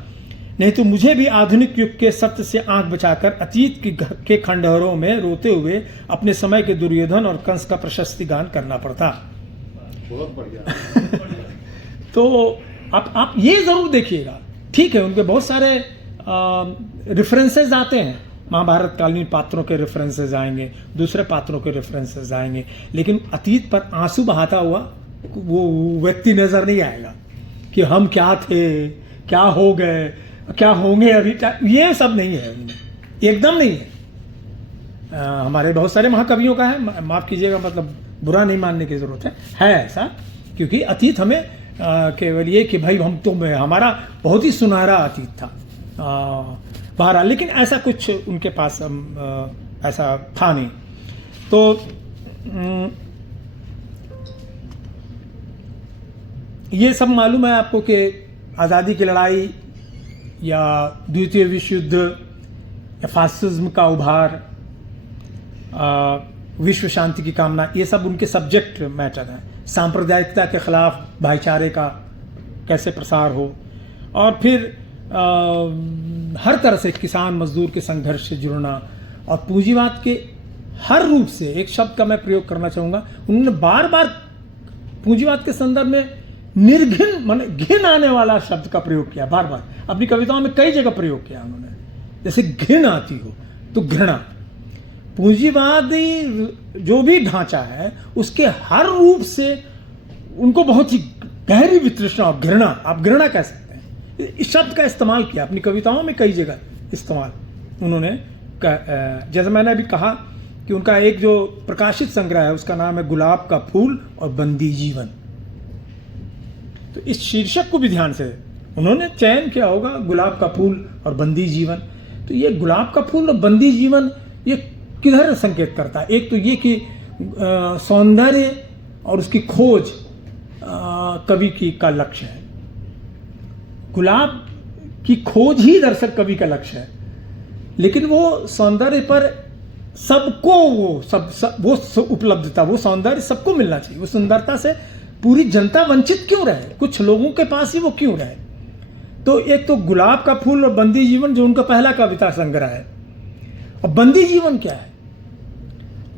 नहीं तो मुझे भी आधुनिक युग के सत्य से आंख बचाकर अतीत के खंडहरों में रोते हुए अपने समय के दुर्योधन और कंस का प्रशस्ति गान करना पड़ता। बहुत बढ़िया। तो आप ये जरूर देखिएगा, ठीक है, उनके बहुत सारे रेफरेंसेस आते हैं, महाभारत कालीन पात्रों के रेफरेंसेस आएंगे, दूसरे पात्रों के रेफरेंसेस आएंगे, लेकिन अतीत पर आंसू बहाता हुआ वो व्यक्ति नजर नहीं आएगा कि हम क्या थे, क्या हो गए, क्या होंगे अभी, ये सब नहीं है उनमें, एकदम नहीं है। हमारे बहुत सारे महाकवियों का है, माफ कीजिएगा, मतलब बुरा नहीं मानने की जरूरत है ऐसा, क्योंकि अतीत हमें केवल ये कि भाई हम तो हमारा बहुत ही सुनहरा अतीत था। बहरहाल लेकिन ऐसा कुछ उनके पास ऐसा था नहीं। तो ये सब मालूम है आपको कि आज़ादी की लड़ाई या द्वितीय विश्व युद्ध या फासिज्म का उभार, विश्व शांति की कामना, ये सब उनके सब्जेक्ट मैटर हैं। सांप्रदायिकता के खिलाफ भाईचारे का कैसे प्रसार हो, और फिर हर तरह से किसान मजदूर के संघर्ष से जुड़ना, और पूंजीवाद के हर रूप से, एक शब्द का मैं प्रयोग करना चाहूँगा, उन्होंने बार बार पूंजीवाद के संदर्भ में निर्घिन माने घिन आने वाला शब्द का प्रयोग किया। बार बार अपनी कविताओं में कई जगह प्रयोग किया उन्होंने। जैसे घिन आती हो तो घृणा, पूंजीवादी जो भी ढांचा है उसके हर रूप से उनको बहुत ही गहरी वितृष्णा और घृणा, आप घृणा कह सकते हैं, इस शब्द का इस्तेमाल किया अपनी कविताओं में कई जगह इस्तेमाल उन्होंने। जैसे मैंने अभी कहा कि उनका एक जो प्रकाशित संग्रह है उसका नाम है गुलाब का फूल और बंदी जीवन। तो इस शीर्षक को भी ध्यान से उन्होंने चयन किया होगा, गुलाब का फूल और बंदी जीवन। तो ये गुलाब का फूल और बंदी जीवन ये किधर संकेत करता है? एक तो ये कि सौंदर्य और उसकी खोज कवि की का लक्ष्य है। गुलाब की खोज ही दरअसल कवि का लक्ष्य है, लेकिन वो सौंदर्य पर सबको वो उपलब्धता, वो सौंदर्य सबको मिलना चाहिए। वो सुंदरता से पूरी जनता वंचित क्यों रहे, कुछ लोगों के पास ही वो क्यों रहे? तो एक तो गुलाब का फूल और बंदी जीवन जो उनका पहला कविता संग्रह है। और बंदी जीवन क्या है?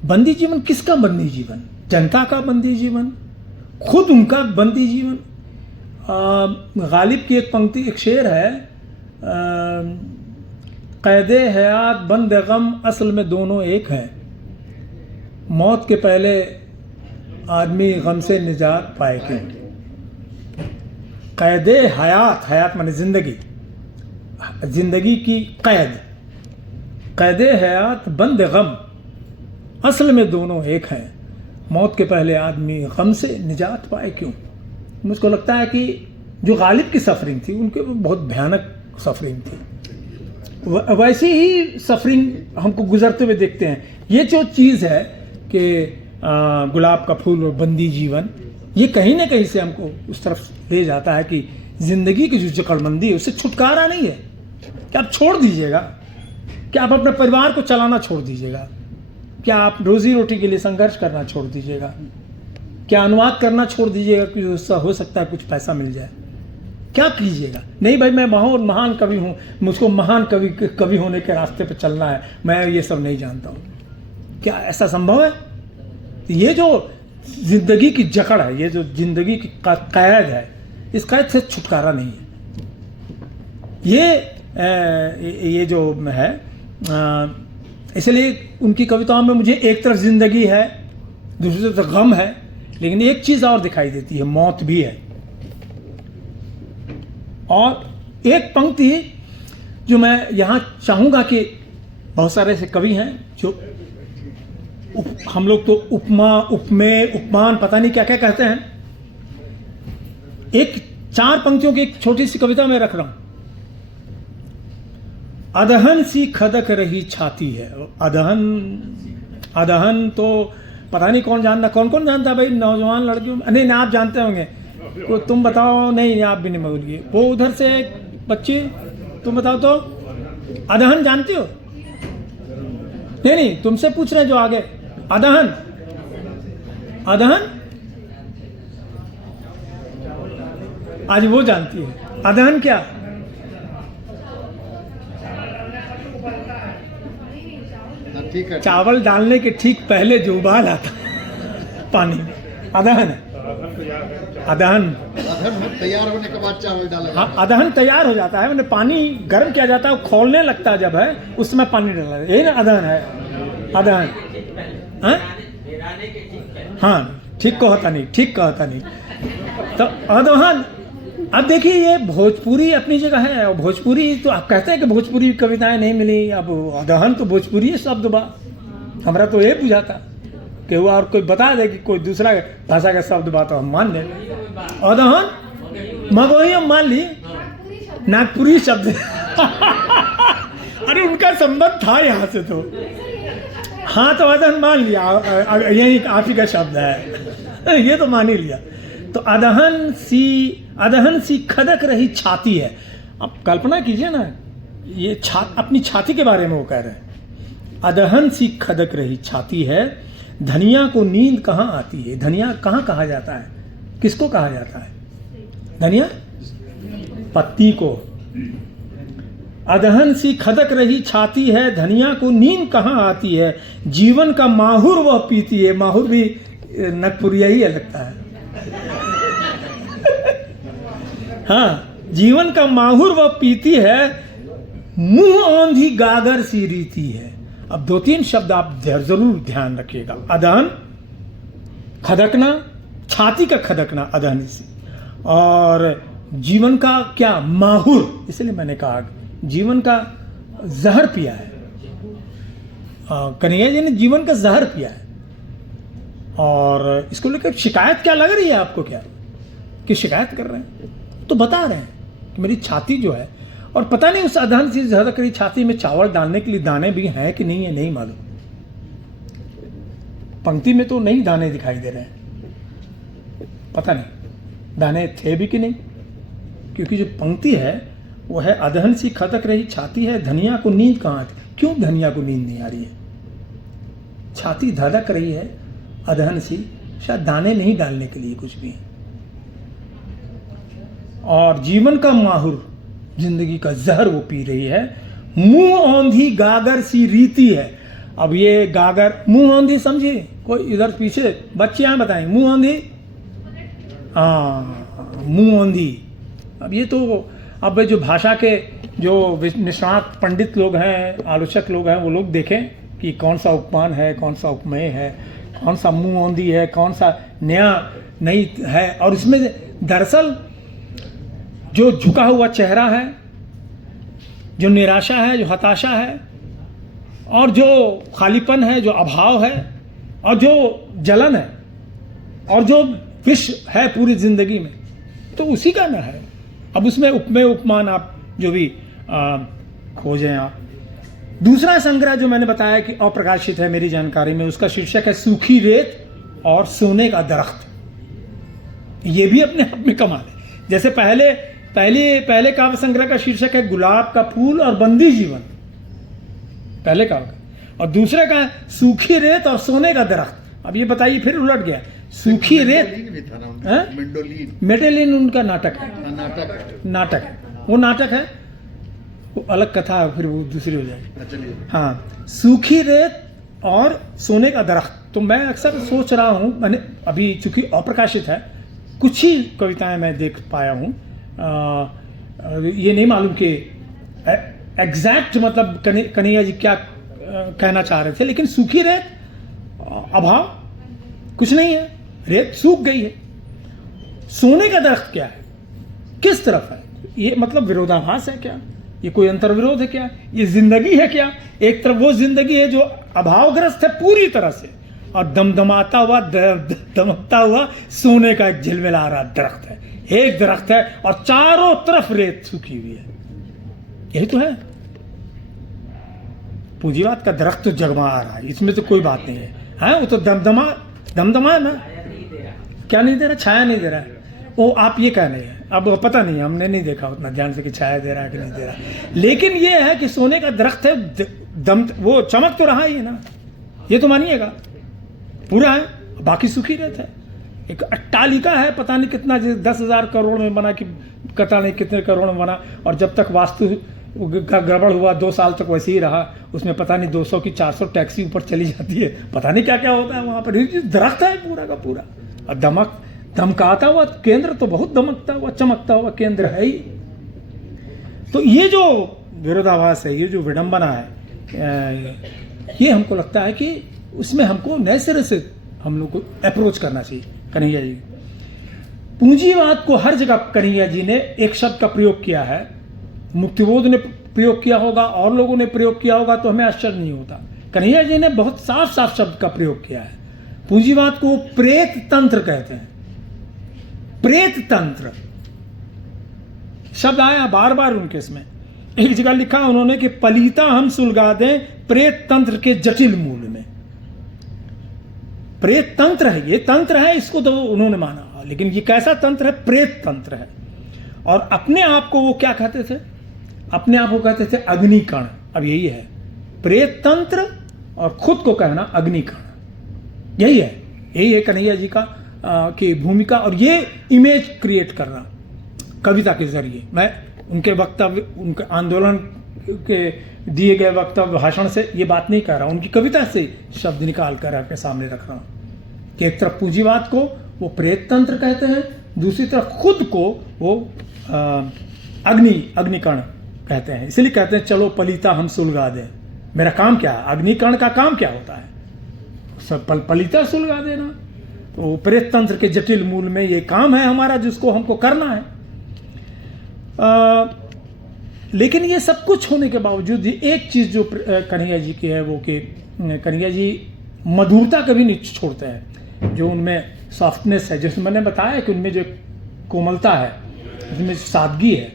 बंदी जीवन किसका बंदी जीवन? जनता का बंदी जीवन, खुद उनका बंदी जीवन। गालिब की एक पंक्ति, एक शेर है, कैदे हयात बंद गम असल में दोनों एक हैं, मौत के पहले आदमी गम से निजात पाए क्यों। कैदे हयात, हयात माने जिंदगी, जिंदगी की कैद, कैदे हयात बंद गम असल में दोनों एक हैं, मौत के पहले आदमी गम से निजात पाए क्यों। मुझको लगता है कि जो गालिब की सफरिंग थी उनके बहुत भयानक सफरिंग थी, वैसी ही सफरिंग हमको गुजरते हुए देखते हैं। ये जो चीज़ है कि गुलाब का फूल और बंदी जीवन, ये कहीं ना कहीं से हमको उस तरफ ले जाता है कि जिंदगी की जो जकड़बंदी है उससे छुटकारा नहीं है कि आप छोड़ दीजिएगा, कि आप अपने परिवार को चलाना छोड़ दीजिएगा, क्या आप रोजी रोटी के लिए संघर्ष करना छोड़ दीजिएगा, क्या अनुवाद करना छोड़ दीजिएगा कि उससे हो सकता है कुछ पैसा मिल जाए, क्या कीजिएगा? नहीं भाई मैं महान कवि हूँ, मुझको महान कवि होने के रास्ते पर चलना है, मैं ये सब नहीं जानता हूँ। क्या ऐसा संभव है? ये जो जिंदगी की जकड़ है, ये जो जिंदगी की कैद है, इस कैद से छुटकारा नहीं है। ये जो है, इसलिए उनकी कविताओं में मुझे एक तरफ जिंदगी है, दूसरी तरफ गम है, लेकिन एक चीज़ और दिखाई देती है, मौत भी है। और एक पंक्ति जो मैं यहाँ चाहूँगा कि बहुत सारे ऐसे कवि हैं जो हम लोग तो उपमा, उपमेय, उपमान, पता नहीं क्या क्या कहते हैं। एक 4 पंक्तियों की एक छोटी सी कविता मैं रख रहा हूं। अदहन सी खदक रही छाती है। अदहन, अदहन तो पता नहीं कौन जानता, कौन जानता भाई, नौजवान लड़कियों, नहीं आप जानते होंगे, तो तुम बताओ। नहीं आप भी नहीं बोलिए। वो उधर से एक बच्ची, तुम बताओ तो, अदहन जानते हो? नहीं तुमसे पूछ रहे जो आगे। अदहन, अदहन आज वो जानती है। अदहन क्या? ठीक है, चावल डालने के ठीक पहले जो उबाल आता पानी में, अदहन है। अदहन तैयार होने के बाद चावल डाला। हाँ, अदहन तैयार हो जाता है, मैंने पानी गर्म किया जाता है, खोलने लगता है जब है, उस समय पानी डाला है, यही ना अदहन है। अदहन हाँ, ठीक कहता नहीं। तो अदहन, अब देखिए ये भोजपुरी अपनी जगह है, और भोजपुरी तो आप कहते हैं कि भोजपुरी कविताएं नहीं मिली, अब अदहन तो भोजपुरी शब्द बा। हमारा तो ये बुझाता कि वो और कोई बता दे कि कोई दूसरा भाषा का शब्द बा तो हम मान लें। अदहन मगोही हम मान ली, नागपुरी शब्द अरे उनका संबंध था यहाँ से तो। हाँ तो अदहन मान लिया, यही आप ही का शब्द है, ये तो मान ही लिया। तो अदहन सी खदक रही छाती है। अब कल्पना कीजिए ना, ये अपनी छाती के बारे में वो कह रहे हैं। अदहन सी खदक रही छाती है, धनिया को नींद कहाँ आती है। धनिया कहाँ कहा जाता है, किसको कहा जाता है? धनिया पत्ती को। अदहन सी खदक रही छाती है, धनिया को नींद कहाँ आती है। जीवन का माहुर वह पीती है। माहुर भी नगपुरिया ही लगता है। हाँ, जीवन का माहुर वह पीती है, मुंह औंधी गागर सी रीति है। अब 2-3 शब्द आप जरूर ध्यान रखिएगा। अदहन, खदकना, छाती का खदकना अदहन से, और जीवन का क्या माहुर, इसलिए मैंने कहा जीवन का जहर पिया है। कन्हैया जी ने जीवन का जहर पिया है। और इसको लेकर शिकायत क्या लग रही है आपको? क्या कि शिकायत कर रहे हैं? तो बता रहे हैं कि मेरी छाती जो है, और पता नहीं उस अदहन से ज्यादा करी छाती में चावल डालने के लिए दाने भी हैं कि नहीं है, नहीं मालूम। पंक्ति में तो नहीं दाने दिखाई दे रहे हैं, पता नहीं दाने थे भी कि नहीं, क्योंकि जो पंक्ति है वो है अदहन सी खदक रही छाती है, धनिया को नींद कहाँ आती। क्यों धनिया को नींद नहीं आ रही है? छाती धड़क रही है अदहन सी, शायद दाने नहीं डालने के लिए कुछ भी। और जीवन का माहुर, जिंदगी का जहर वो पी रही है। मुंह औंधी गागर सी रीति है। अब ये गागर, मुंह औंधी समझिए, कोई इधर पीछे बच्चे यहाँ बताएं, मुंह औंधी, हाँ मुंह औंधी। अब ये तो अब जो भाषा के जो निष्णात पंडित लोग हैं, आलोचक लोग हैं, वो लोग देखें कि कौन सा उपमान है, कौन सा उपमेय है, कौन सा मुंह औंधी है, कौन सा नया नहीं है। और इसमें दरअसल जो झुका हुआ चेहरा है, जो निराशा है, जो हताशा है, और जो खालीपन है, जो अभाव है, और जो जलन है, और जो विष है पूरी जिंदगी में, तो उसी का ना है। अब उसमें उपमेय उपमान आप जो भी खोजें आप। दूसरा संग्रह जो मैंने बताया कि अप्रकाशित है मेरी जानकारी में, उसका शीर्षक है सूखी रेत और सोने का दरख्त। ये भी अपने आप में कमाल है। जैसे पहले काव्य संग्रह का शीर्षक है गुलाब का फूल और बंदी जीवन, पहले काव्य का, और दूसरे का है सूखी रेत और सोने का दरख्त। अब ये बताइए, फिर उलट गया। सूखी रेत, मेडेलिन उनका नाटक है, नाटक है, वो नाटक है, वो अलग कथा है, फिर वो दूसरी हो जाएगी। हाँ, सूखी रेत और सोने का दरख्त। तो मैं अक्सर सोच रहा हूँ, मैंने अभी चूंकि अप्रकाशित है, कुछ ही कविताएं मैं देख पाया हूँ। ये नहीं मालूम कि एग्जैक्ट मतलब कन्हैया जी क्या कहना चाह रहे थे, लेकिन सूखी रेत, अभाव, कुछ नहीं है, रेत सूख गई है। सोने का दरख्त क्या है, किस तरफ है? ये मतलब विरोधाभास है क्या? ये कोई अंतर्विरोध है क्या? ये जिंदगी है क्या? एक तरफ वो जिंदगी है जो अभावग्रस्त है पूरी तरह से, और दमदमाता हुआ, दमकता हुआ सोने का एक झिलमिला रहा दरख्त है। एक दरख्त है और चारों तरफ रेत सूखी हुई है। यही तो है पूंजीवाद का दरख्त, तो जगमा रहा है, इसमें तो कोई बात नहीं है। वो तो दमदमा है ना, क्या नहीं दे रहा? छाया नहीं दे रहा है। वो आप ये कह रहे हैं, अब पता नहीं, हमने नहीं देखा उतना ध्यान से कि छाया दे रहा है कि नहीं दे रहा, लेकिन ये है कि सोने का दरख्त है, वो चमक तो रहा ही है ना, ये तो मानिएगा, पूरा है, बाकी सूखी रेत है। एक अट्टालिका है, पता नहीं कितना 10,000 करोड़ में बना कि पता नहीं कितने करोड़ में बना, और जब तक वास्तु का गड़बड़ हुआ 2 साल तक वैसे ही रहा। उसमें पता नहीं 200 की 400 टैक्सी ऊपर चली जाती है, पता नहीं क्या क्या होता है वहाँ पर। दरख्त है पूरा का पूरा, और धमकाता हुआ केंद्र, तो बहुत दमकता हुआ चमकता हुआ केंद्र है ही। तो ये जो विरोधाभास है, ये जो विडंबना है, ये हमको लगता है कि उसमें हमको नए सिरे से हम लोग को अप्रोच करना चाहिए। कन्हैया जी, पूंजीवाद को हर जगह कन्हैया जी ने एक शब्द का प्रयोग किया है, मुक्तिबोध ने प्रयोग किया होगा, और लोगों ने प्रयोग किया होगा, तो हमें आश्चर्य नहीं होता। कन्हैया जी ने बहुत साफ साफ शब्द का प्रयोग किया है। पूंजीवाद को प्रेत तंत्र कहते हैं। प्रेत तंत्र शब्द आया बार बार उनके इसमें। एक जगह लिखा उन्होंने कि पलीता हम सुलगा दें प्रेत तंत्र के जटिल मूल में। प्रेत तंत्र है, ये तंत्र है, इसको तो उन्होंने माना, लेकिन ये कैसा तंत्र है? प्रेत तंत्र है। और अपने आप को वो क्या कहते थे? अपने आप को कहते थे अग्निकण। अब यही है प्रेत तंत्र और खुद को कहना अग्निकण। यही है कन्हैया जी का की भूमिका। और ये इमेज क्रिएट करना कविता के जरिए, मैं उनके वक्तव्य, उनके आंदोलन के दिए गए वक्तव्य भाषण से ये बात नहीं कह रहा हूं, उनकी कविता से शब्द निकाल कर आपके सामने रख रहा हूं कि एक तरफ पूंजीवाद को वो प्रेत तंत्र कहते हैं, दूसरी तरफ खुद को वो अग्निकण कहते हैं। इसलिए कहते हैं चलो पलीता हम सुलगा दें। मेरा काम क्या है? अग्निकण का काम क्या होता है? सब पलीता सुलगा देना। तो प्रेत तंत्र के जटिल मूल में ये काम है हमारा, जिसको हमको करना है। लेकिन ये सब कुछ होने के बावजूद एक चीज जो कन्हैया जी की है वो कि कन्हैया जी मधुरता कभी नहीं छोड़ते हैं। जो उनमें सॉफ्टनेस है, जैसे मैंने बताया कि उनमें जो कोमलता है, उसमें सादगी है,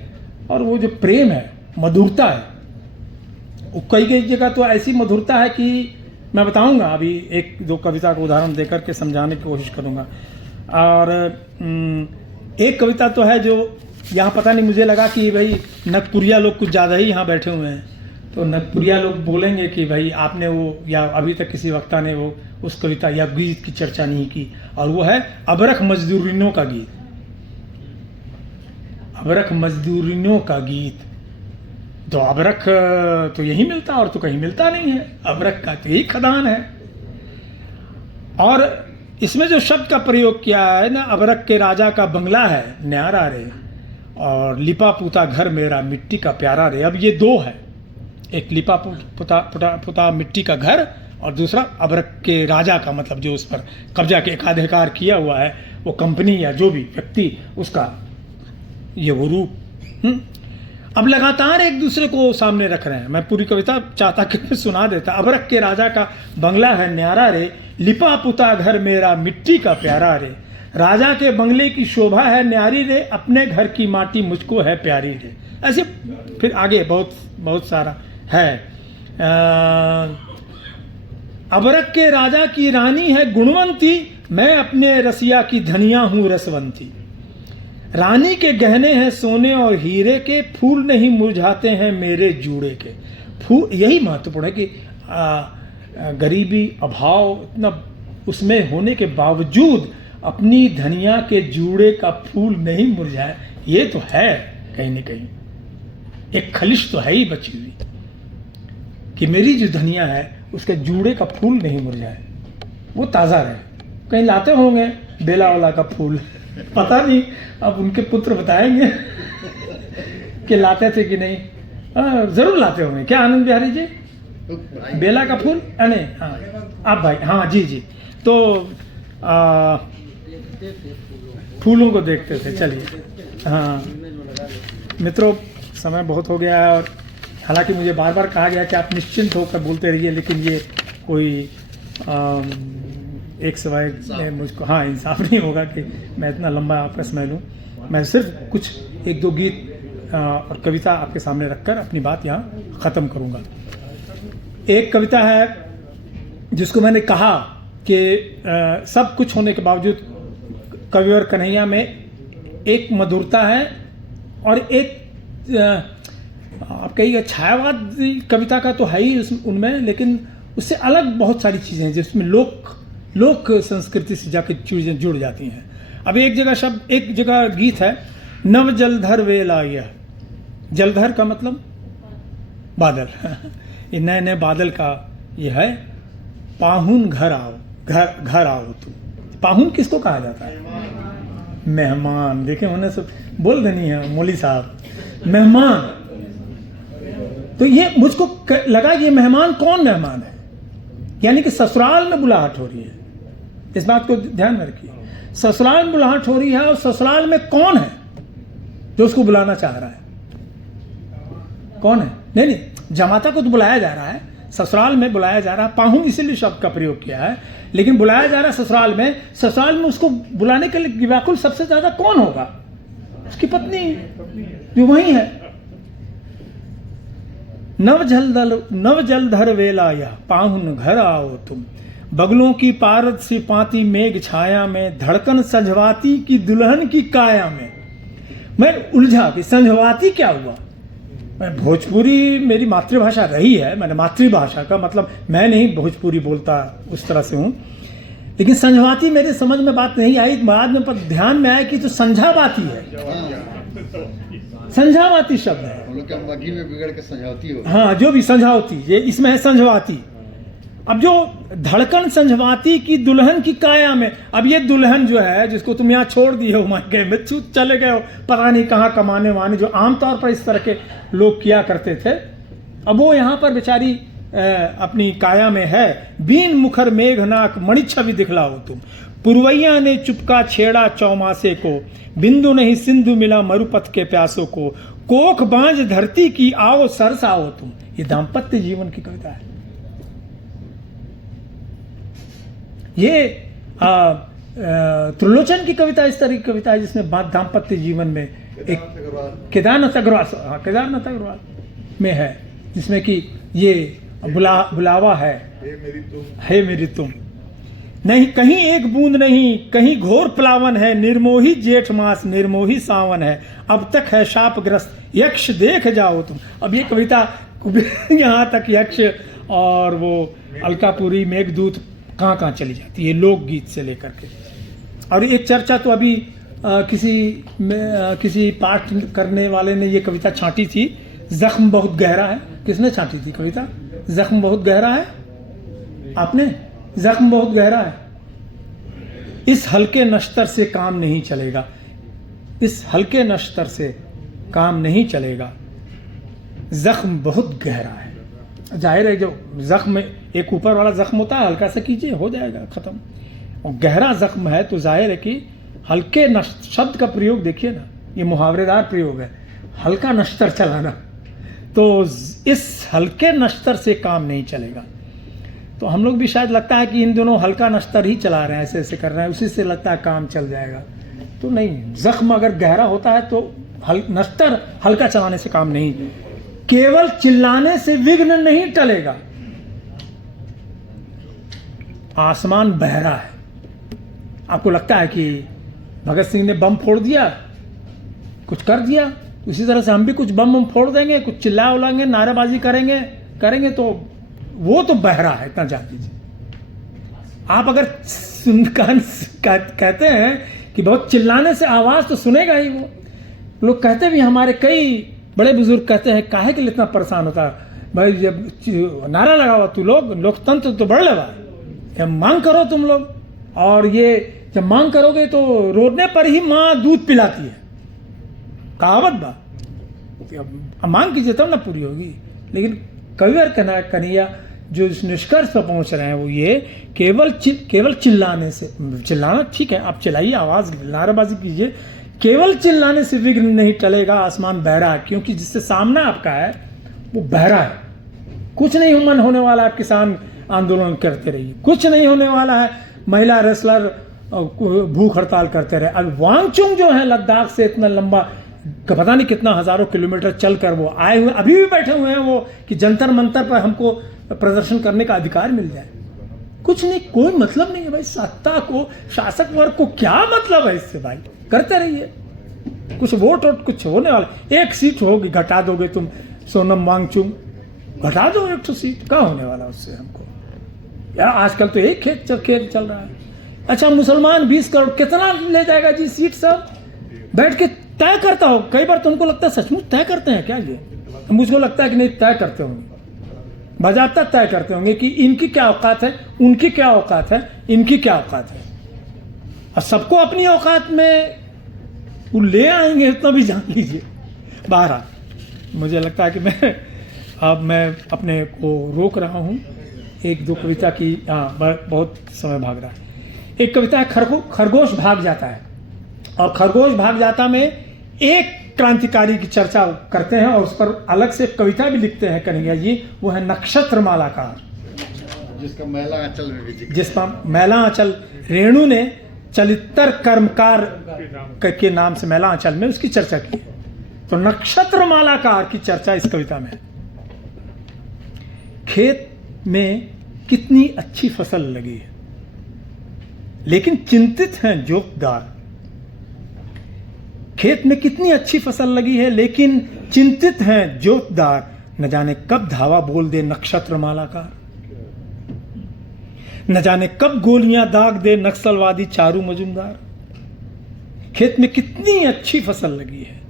और वो जो प्रेम है, मधुरता है, वो कई जगह तो ऐसी मधुरता है कि मैं बताऊंगा, अभी एक दो कविता का उदाहरण देकर के समझाने की कोशिश करूंगा। और एक कविता तो है जो यहाँ पता नहीं, मुझे लगा कि भाई नगपुरिया लोग कुछ ज़्यादा ही यहाँ बैठे हुए हैं, तो नगपुरिया लोग बोलेंगे कि भाई आपने वो, या अभी तक किसी वक्ता ने वो उस कविता या गीत की चर्चा नहीं की, और वो है अबरख मजदूरिनों का गीत। अबरख मजदूरिनों का गीत। तो अबरख तो यही मिलता और तो कहीं मिलता नहीं है, अबरख का तो यही खदान है। और इसमें जो शब्द का प्रयोग किया है ना, अबरख के राजा का बंगला है न्यारा रे, और लिपा पुता घर मेरा मिट्टी का प्यारा रे। अब ये दो है, एक लिपा पुता मिट्टी का घर, और दूसरा अबरख के राजा का, मतलब जो उस पर कब्जा के एकाधिकार किया हुआ है, वो कंपनी या जो भी व्यक्ति, उसका ये वो रूप। अब लगातार एक दूसरे को सामने रख रहे हैं। मैं पूरी कविता चाहता कि मैं सुना देता। अबरख के राजा का बंगला है न्यारा रे, लिपा पुता घर मेरा मिट्टी का प्यारा रे। राजा के बंगले की शोभा है न्यारी रे, अपने घर की माटी मुझको है प्यारी रे। ऐसे फिर आगे बहुत बहुत सारा है। अबरख के राजा की रानी है गुणवंती, मैं अपने रसिया की धनिया हूँ रसवंती। रानी के गहने हैं सोने और हीरे के, फूल नहीं मुरझाते हैं मेरे जूड़े के। फूल, यही महत्वपूर्ण है कि गरीबी, अभाव इतना उसमें होने के बावजूद अपनी धनिया के जूड़े का फूल नहीं मुरझाए, ये तो है कहीं न कहीं एक खलिश तो है ही बची हुई, कि मेरी जो धनिया है उसके जूड़े का फूल नहीं मुरझाए, वो ताज़ा रहे। कहीं लाते होंगे बेला वाला का फूल, पता नहीं, अब उनके पुत्र बताएंगे कि लाते थे कि नहीं। जरूर लाते होंगे, क्या आनंद बिहारी जी? बेला का फूल? नहीं, हाँ आप भाई, हाँ जी जी। तो फूलों को देखते थे। चलिए, हाँ मित्रों, समय बहुत हो गया है, और हालांकि मुझे बार बार कहा गया कि आप निश्चिंत होकर बोलते रहिए, लेकिन ये कोई एक सवाल मुझको, हाँ, इंसाफ नहीं होगा कि मैं इतना लंबा आपका समय लूँ। मैं सिर्फ कुछ एक दो गीत और कविता आपके सामने रखकर अपनी बात यहाँ ख़त्म करूँगा। एक कविता है जिसको मैंने कहा कि सब कुछ होने के बावजूद कविवर कन्हैया में एक मधुरता है, और एक आप कहिएगा छायावाद कविता का तो है ही उनमें, लेकिन उससे अलग बहुत सारी चीज़ें हैं जिसमें लोक संस्कृति से जाकर चीज़ें जुड़ जाती हैं। अब एक जगह शब्द, एक जगह गीत है, नव जलधर वेला यह। जलधर का मतलब बादल ये नए नए बादल का ये है। पाहुन घर आओ, घर आओ तुम। पाहुन किसको कहा जाता है? मेहमान। देखे उन्हें सब बोल देनी है मौली साहब, मेहमान। तो ये मुझको लगा ये मेहमान कौन मेहमान है, यानी कि ससुराल में बुलाहट हो रही है। इस बात को ध्यान में रखिए, ससुराल में बुलाहट हो रही है, और ससुराल में कौन है जो उसको बुलाना चाह रहा है? कौन है? नहीं, जमाता को तो बुलाया जा रहा है, ससुराल में बुलाया जा रहा है। पाहुन इसीलिए शब्द का प्रयोग किया है, लेकिन बुलाया जा रहा है ससुराल में। ससुराल में उसको बुलाने के लिए व्याकुल सबसे ज्यादा कौन होगा? उसकी पत्नी, जो वही है। नव जलधर वेलाया पाहुन घर आओ तुम, बगलों की पारद सी पाती मेघ छाया में, धड़कन संझवाती की दुल्हन की काया में। मैं उलझा कि संझवाती क्या हुआ। मैं भोजपुरी मेरी मातृभाषा रही है, मैंने मातृभाषा का मतलब मैं नहीं भोजपुरी बोलता उस तरह से हूँ, लेकिन संझवाती मेरे समझ में बात नहीं आई। बाद में पर ध्यान में आया कि तो संझावाती है, संझावाती शब्द है। हम लोग क्या मगी में बिगड़ के समझौती हो। हाँ, जो भी संझावती, ये इसमें है संझवाती। अब जो धड़कन संझवाती की दुल्हन की काया में, अब ये दुल्हन जो है जिसको तुम यहाँ छोड़ दिए हो, मायके में चले गए हो पता नहीं कहाँ कमाने वाने, जो आमतौर पर इस तरह के लोग किया करते थे, अब वो यहाँ पर बेचारी अपनी काया में है। बीन मुखर मेघनाक मणि छवि दिखलाओ तुम, पुरवैया ने चुपका छेड़ा चौमासे को, बिंदु नहीं सिंधु मिला मरुपथ के प्यासों को, कोख बांझ धरती की आओ सरस आओ तुम। ये दाम्पत्य जीवन की कविता है। ये त्रिलोचन की कविता इस तरह की कविता है जिसमें दाम्पत्य जीवन में एक केदारनाथ अग्रवाल में है, जिसमें कि ये बुलावा है, हे मेरी तुम। नहीं कहीं एक बूंद नहीं, कहीं घोर प्लावन है, निर्मोही जेठ मास निर्मोही सावन है, अब तक है शापग्रस्त यक्ष देख जाओ तुम। अब ये कविता यहाँ तक यक्ष और वो अलकापुरी मेघदूत कहाँ चली जाती है, लोकगीत से लेकर के। और एक चर्चा तो अभी किसी पाठ करने वाले ने ये कविता छांटी थी, जख्म बहुत गहरा है। किसने छांटी थी कविता? जख्म बहुत गहरा है, आपने? जख्म बहुत गहरा है, इस हल्के नश्तर से काम नहीं चलेगा, इस हल्के नश्तर से काम नहीं चलेगा, जख्म बहुत गहरा है। जाहिर है जो जख्म एक ऊपर वाला जख्म होता है, हल्का सा कीजिए हो जाएगा खत्म, और गहरा जख्म है तो जाहिर है कि हल्के शब्द का प्रयोग देखिए ना, ये मुहावरेदार प्रयोग है, हल्का नश्तर चलाना, तो इस हल्के नश्तर से काम नहीं चलेगा। तो हम लोग भी शायद लगता है कि इन दोनों हल्का नश्तर ही चला रहे हैं, ऐसे ऐसे कर रहे हैं, उसी से लगता है काम चल जाएगा। तो नहीं, जख्म अगर गहरा होता है तो नश्तर हल्का चलाने से काम नहीं, केवल चिल्लाने से विघ्न नहीं टलेगा। आसमान बहरा है, आपको लगता है कि भगत सिंह ने बम फोड़ दिया, कुछ कर दिया, उसी तरह से हम भी कुछ बम फोड़ देंगे, कुछ चिल्ला उलाएंगे, नारेबाजी करेंगे तो वो तो बहरा है, इतना जान लीजिए। आप अगर कहते हैं कि बहुत चिल्लाने से आवाज तो सुनेगा ही वो। लोग कहते भी, हमारे कई बड़े बुजुर्ग कहते हैं, काहे के लिए इतना परेशान होता है भाई, जब नारा लगाओ तू लोग, लोकतंत्र तो बढ़ लेगा, जब मांग करो तुम लोग, और ये जब मांग करोगे तो रोने पर ही माँ दूध पिलाती है, कहावत बा, अब मांग कीजिए तब ना पूरी होगी। लेकिन कविवर कन्हैया जो इस निष्कर्ष पर पहुंच रहे हैं वो ये, केवल चिल्लाने से, चिल्लाना ठीक है, आप चिल्लाइए, आवाज नारेबाजी कीजिए, केवल चिल्लाने से विघ्न नहीं टलेगा, आसमान बहरा है, क्योंकि जिससे सामना आपका है वो बहरा है। कुछ नहीं मन होने वाला है, किसान आंदोलन करते रहिए, कुछ नहीं होने वाला है, महिला रेसलर भूख हड़ताल करते रहे। अब वांगचुंग जो है लद्दाख से इतना लंबा, पता नहीं कितना हजारों किलोमीटर चलकर वो आए हुए, अभी भी बैठे हुए हैं वो, कि जंतर मंतर पर हमको प्रदर्शन करने का अधिकार मिल जाए। कुछ नहीं, कोई मतलब नहीं है भाई, सत्ता को, शासक वर्ग को क्या मतलब है इससे भाई, करते रहिए, कुछ वोट कुछ होने वाला, एक सीट होगी, घटा दोगे तुम, सोनम वांगचुंग घटा दो, एक तो सीट क्या होने वाला उससे हमको यार। आजकल तो एक खेल चल रहा है। अच्छा, मुसलमान 20 करोड़ कितना ले जाएगा जी सीट, सब बैठ के तय करता हो। कई बार तुमको लगता है सचमुच तय करते हैं क्या ये, मुझको लगता है कि नहीं, तय करते होंगे, बाज़ाब्ता तय करते होंगे कि इनकी क्या औकात है, उनकी क्या औकात है, इनकी क्या औकात है, और सबको अपनी औकात में वो ले आएंगे, इतना भी जान लीजिए। बहरहाल मुझे लगता है कि मैं अपने को रोक रहा हूँ, एक दो कविता की, बहुत समय भाग रहा है। एक कविता है खरगोश भाग जाता है, और खरगोश भाग जाता में एक क्रांतिकारी की चर्चा करते हैं और उस पर अलग से कविता भी लिखते हैं कन्हैया जी, वो है नक्षत्र मालाकार, जिसका मैला आंचल में भी जिक्र, जिसका मैला आंचल रेणु ने चलितर कर्मकार के नाम से मैला आंचल में उसकी चर्चा की है। तो नक्षत्र मालाकार की चर्चा इस कविता में है। खेत में कितनी अच्छी फसल लगी है, लेकिन चिंतित हैं जोतदार। खेत में कितनी अच्छी फसल लगी है, लेकिन चिंतित हैं जोतदार, न जाने कब धावा बोल दे नक्षत्रमाला का, न जाने कब गोलियां दाग दे नक्सलवादी चारू मजुमदार। खेत में कितनी अच्छी फसल लगी है,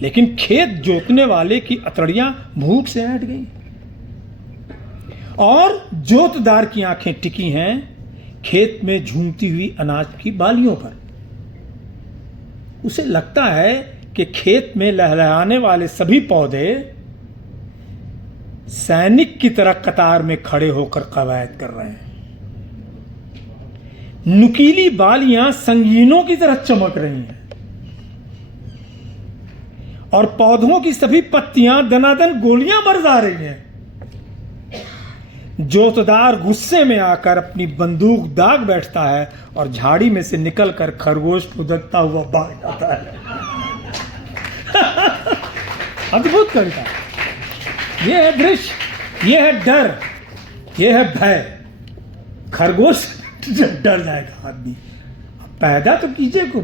लेकिन खेत जोतने वाले की अतड़ियां भूख से ऐंठ गई और जोतदार की आंखें टिकी हैं खेत में झूमती हुई अनाज की बालियों पर। उसे लगता है कि खेत में लहलहाने वाले सभी पौधे सैनिक की तरह कतार में खड़े होकर कवायद कर रहे हैं। नुकीली बालियां संगीनों की तरह चमक रही हैं और पौधों की सभी पत्तियां दनादन गोलियां बरसा रही हैं। जोतदार गुस्से में आकर अपनी बंदूक दाग बैठता है और झाड़ी में से निकलकर खरगोश फुदकता हुआ भाग जाता है। अद्भुत कविता। यह है दृश्य, यह है डर, यह है भय। खरगोश डर जाएगा आदमी। पैदा तो कीजिए को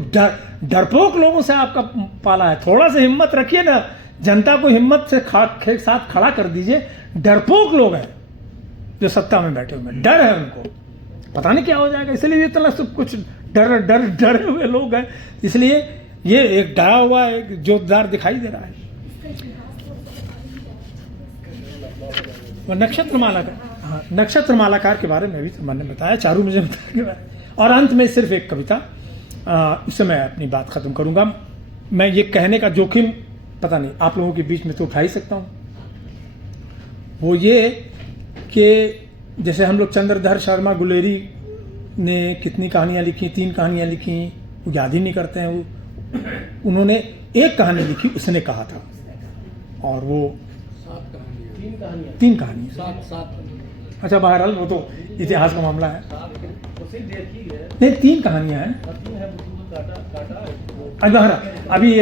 डरपोक लोगों से आपका पाला है, थोड़ा सा हिम्मत रखिए ना, जनता को हिम्मत से साथ खड़ा कर दीजिए। डरपोक लोग हैं जो सत्ता में बैठे हुए, डर है उनको, पता नहीं क्या हो जाएगा, इसलिए इतना सब कुछ डरे हुए लोग हैं। इसलिए ये एक डरा हुआ एक जोतदार दिखाई दे रहा है। नक्षत्रमालाकार, हाँ, नक्षत्रमालाकार के बारे में भी तो मैंने बताया, चारू मजुमदार के बारे में। और अंत में सिर्फ एक कविता, उससे मैं अपनी बात खत्म करूंगा। मैं ये कहने का जोखिम पता नहीं आप लोगों के बीच में तो उठा ही सकता हूँ, वो ये कि जैसे हम लोग चंद्रधर शर्मा गुलेरी ने कितनी कहानियाँ लिखी, 3 कहानियाँ लिखी, वो याद ही नहीं करते हैं। वो उन्होंने एक कहानी लिखी, उसने कहा था, और वो 3 कहानियाँ। अच्छा, बहरहाल वो तो इतिहास का मामला है। नहीं, 3 कहानियाँ हैं। अभी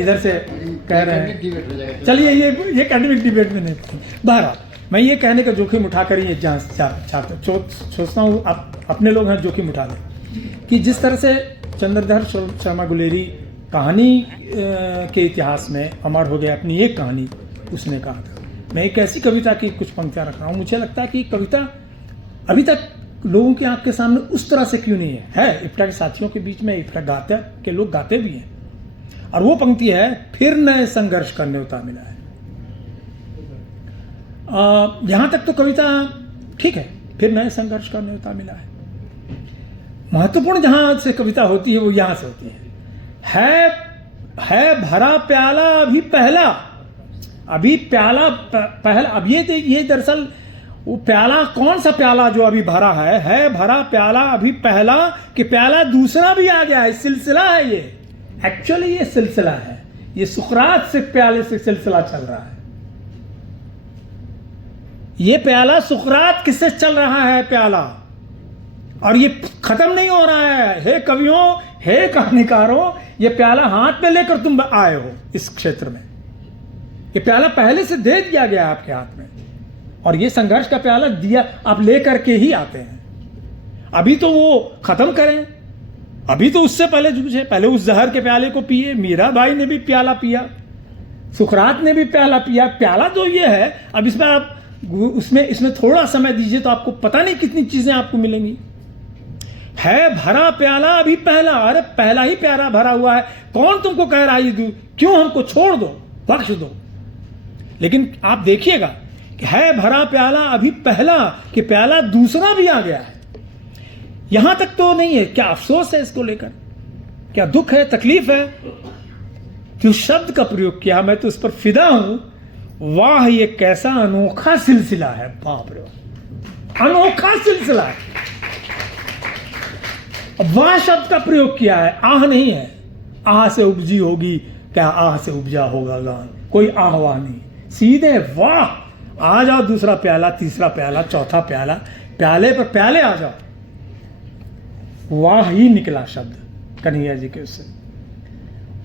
इधर से कह रहे हैं, चलिए ये एकेडमिक डिबेट में नहीं। बहरहाल मैं ये कहने का जोखिम उठाकर ही सोचता हूँ आप अपने लोग हैं जोखिम उठा दें कि जिस तरह से चंद्रधर शर्मा गुलेरी कहानी के इतिहास में अमर हो गया अपनी एक कहानी, उसने कहा था। मैं एक ऐसी कविता की कुछ पंक्तियाँ रख रहा हूँ। मुझे लगता है कि कविता अभी तक लोगों की आंख के सामने उस तरह से क्यों नहीं है। इफ्टा के साथियों के बीच में इफ्टा गाते के लोग गाते भी हैं, और वो पंक्ति है, फिर नए संघर्ष का न्योता मिला है। यहां तक तो कविता ठीक है, फिर नए संघर्ष का न्योता मिला है। महत्वपूर्ण जहां से कविता होती है वो यहां से होती है भरा प्याला अभी पहला, अभी प्याला पहला। अब ये दरअसल वो प्याला कौन सा प्याला जो अभी भरा है भरा प्याला अभी पहला, कि प्याला दूसरा भी आ गया है। सिलसिला है ये, एक्चुअली ये सिलसिला है, ये सुकरात से प्याले से सिलसिला चल रहा है। ये प्याला सुकरात किससे चल रहा है प्याला, और ये खत्म नहीं हो रहा है। हे कवियों, हे कहानीकारों, ये प्याला हाथ में लेकर तुम आए हो इस क्षेत्र में। ये प्याला पहले से दे दिया गया आपके हाथ में, और ये संघर्ष का प्याला दिया आप लेकर के ही आते हैं। अभी तो वो खत्म करें, अभी तो उससे पहले जूझे, पहले उस जहर के प्याले को पिए। मीरा भाई ने भी प्याला पिया, सुकरात ने भी प्याला पिया। प्याला तो ये है, अब इसमें आप इसमें थोड़ा समय दीजिए तो आपको पता नहीं कितनी चीजें आपको मिलेंगी। है भरा प्याला अभी पहला, अरे पहला ही प्याला भरा हुआ है। कौन तुमको कह रहा है ये क्यों हमको छोड़ दो, बख्श दो। लेकिन आप देखिएगा कि है भरा प्याला अभी पहला, कि प्याला दूसरा भी आ गया है। यहां तक तो नहीं है, क्या अफसोस है इसको लेकर, क्या दुख है, तकलीफ है कि उस शब्द का प्रयोग किया। मैं तो उस पर फिदा हूं। वाह, ये कैसा अनोखा सिलसिला है, बाप रे, अनोखा सिलसिला है। वाह शब्द का प्रयोग किया है, आह नहीं है। आह से उपजी होगी क्या, आह से उपजा होगा गान, कोई आह वाह नहीं, सीधे वाह। आ जाओ, दूसरा प्याला, तीसरा प्याला, चौथा प्याला, प्याले पर प्याले आ जाओ। वाह ही निकला शब्द कन्हैया जी के उससे।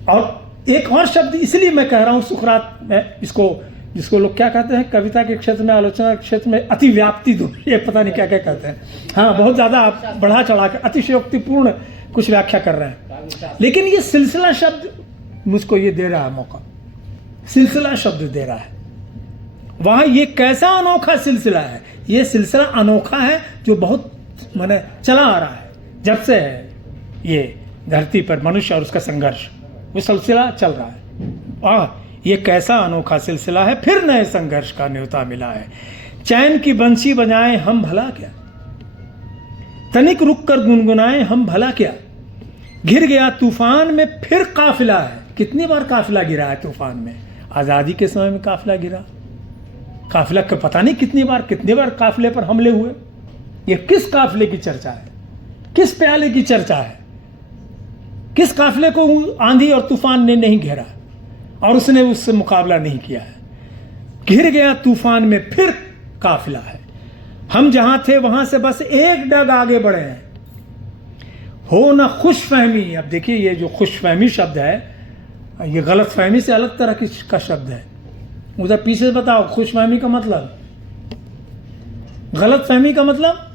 और एक और शब्द इसलिए मैं कह रहा हूं सुकरात में इसको, जिसको लोग क्या कहते हैं, कविता के क्षेत्र में, आलोचना के क्षेत्र में अतिव्याप्ति दो, ये पता नहीं क्या क्या कहते हैं। हाँ, बहुत ज़्यादा आप बढ़ा चढ़ा के अतिशयोक्तिपूर्ण कुछ व्याख्या कर रहे हैं। लेकिन ये सिलसिला शब्द मुझको ये दे रहा है मौका, सिलसिला शब्द दे रहा है। वहाँ ये कैसा अनोखा सिलसिला है, ये सिलसिला अनोखा है जो बहुत माने चला आ रहा है, जब से है ये धरती पर मनुष्य और उसका संघर्ष, वो सिलसिला चल रहा है। ये कैसा अनोखा सिलसिला है, फिर नए संघर्ष का न्योता मिला है। चैन की बंसी बजाएं हम भला क्या, तनिक रुक कर गुनगुनाएं हम भला क्या, घिर गया तूफान में फिर काफिला है। कितनी बार काफिला गिरा है तूफान में, आज़ादी के समय में काफिला गिरा, काफिला का पता नहीं कितनी बार काफिले पर हमले हुए। ये किस काफिले की चर्चा है, किस प्याले की चर्चा है, किस काफिले को आंधी और तूफान ने नहीं घेरा और उसने उससे मुकाबला नहीं किया है। घिर गया तूफान में फिर काफिला है, हम जहां थे वहां से बस एक डग आगे बढ़े हैं। हो ना खुशफहमी, अब देखिए ये जो खुशफहमी शब्द है, ये गलत फहमी से अलग तरह का शब्द है। उधर पीछे से बताओ खुशफहमी का मतलब, गलत फहमी का मतलब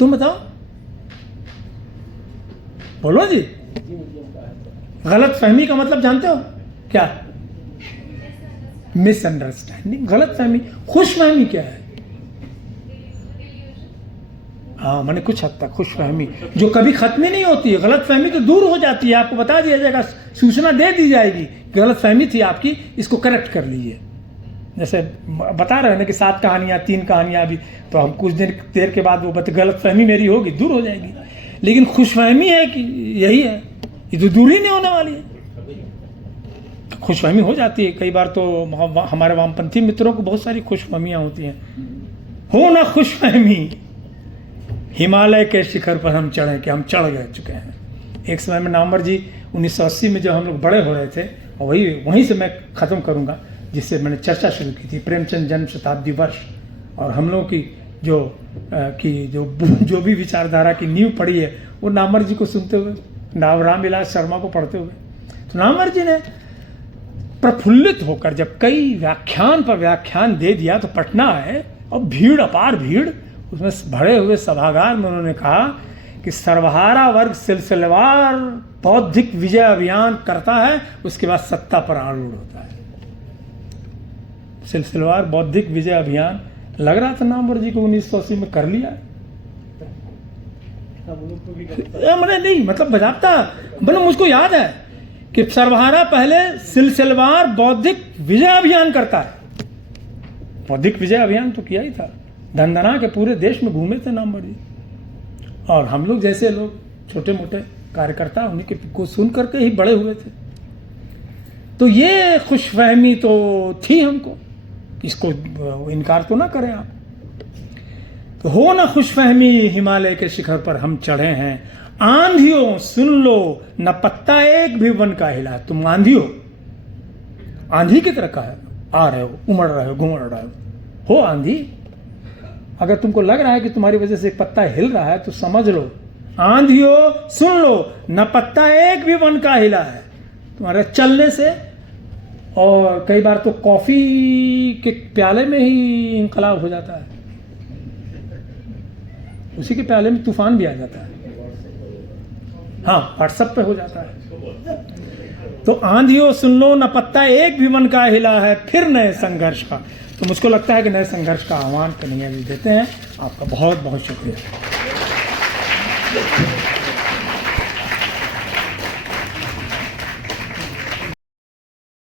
तुम बताओ, बोलो जी। गलत फहमी का मतलब जानते हो क्या? मिसअंडरस्टैंडिंग, गलत फहमी। खुश फहमी क्या है? हाँ, मैंने कुछ हद तक खुश फहमी जो कभी खत्म ही नहीं होती है। गलत फहमी तो दूर हो जाती है, आपको बता दिया जाएगा, सूचना दे दी जाएगी, गलत फहमी थी आपकी, इसको करेक्ट कर लीजिए। जैसे बता रहे हैं ना कि 7 कहानियाँ 3 कहानियाँ अभी, तो हम कुछ देर के बाद वो गलत फहमी मेरी होगी, दूर हो जाएगी। लेकिन खुशफहमी है कि यही है, ये तो दूर ही नहीं होने वाली है। खुशफहमी हो जाती है कई बार, तो हमारे वामपंथी मित्रों को बहुत सारी खुशफहमियाँ होती हैं। हो ना खुशफहमी, हिमालय के शिखर पर हम चढ़े कि हम चढ़ गए चुके हैं। एक समय में नामवर जी 1980 में जब हम लोग बड़े हो रहे थे, और वहीं से मैं ख़त्म करूँगा जिससे मैंने चर्चा शुरू की थी, प्रेमचंद जन्म शताब्दी वर्ष, और हम लोगों की जो भी विचारधारा की नींव पड़ी है वो नामवर जी को सुनते हुए, रामविलास शर्मा को पढ़ते हुए। तो नामवर जी ने प्रफुल्लित होकर जब कई व्याख्यान पर व्याख्यान दे दिया, तो पटना आए और भीड़, अपार भीड़, उसमें भरे हुए सभागार में उन्होंने कहा कि सर्वहारा वर्ग सिलसिलेवार बौद्धिक विजय अभियान करता है, उसके बाद सत्ता पर आरूढ़ होता है। सिलसिलेवार बौद्धिक विजय अभियान लग रहा था नामवर जी को 1980 में कर लिया। मैंने नहीं मतलब बजाता, मतलब मुझको याद है कि सर्वहारा पहले सिलसिलेवार बौद्धिक विजय अभियान करता है। बौद्धिक विजय अभियान तो किया ही था, धंधना के पूरे देश में घूमे थे नामवर जी, और हम लोग जैसे लोग छोटे मोटे कार्यकर्ता उन्हीं के को सुन करके ही बड़े हुए थे। तो ये खुशफहमी तो थी हमको, इसको इनकार तो ना करें आप। तो हो ना खुशफहमी, हिमालय के शिखर पर हम चढ़े हैं। आंधियों सुन लो, न पत्ता एक भी वन का हिला। तुम आंधी आंधी की तरह का है, आ रहे हो, उमड़ रहे हो, घूम रहे हो आंधी। अगर तुमको लग रहा है कि तुम्हारी वजह से एक पत्ता हिल रहा है, तो समझ लो, आंधियों सुन लो, न पत्ता एक भी वन का हिला है तुम्हारे चलने से। और कई बार तो कॉफी के प्याले में ही इंकलाब हो जाता है, उसी के प्याले में तूफान भी आ जाता है। हाँ, व्हाट्सएप पे हो जाता है। तो आंधियों सुन लो, न पत्ता एक भी मन का हिला है, फिर नए संघर्ष का। तो मुझको लगता है कि नए संघर्ष का आह्वान कन्हैया जी देते हैं। आपका बहुत बहुत शुक्रिया।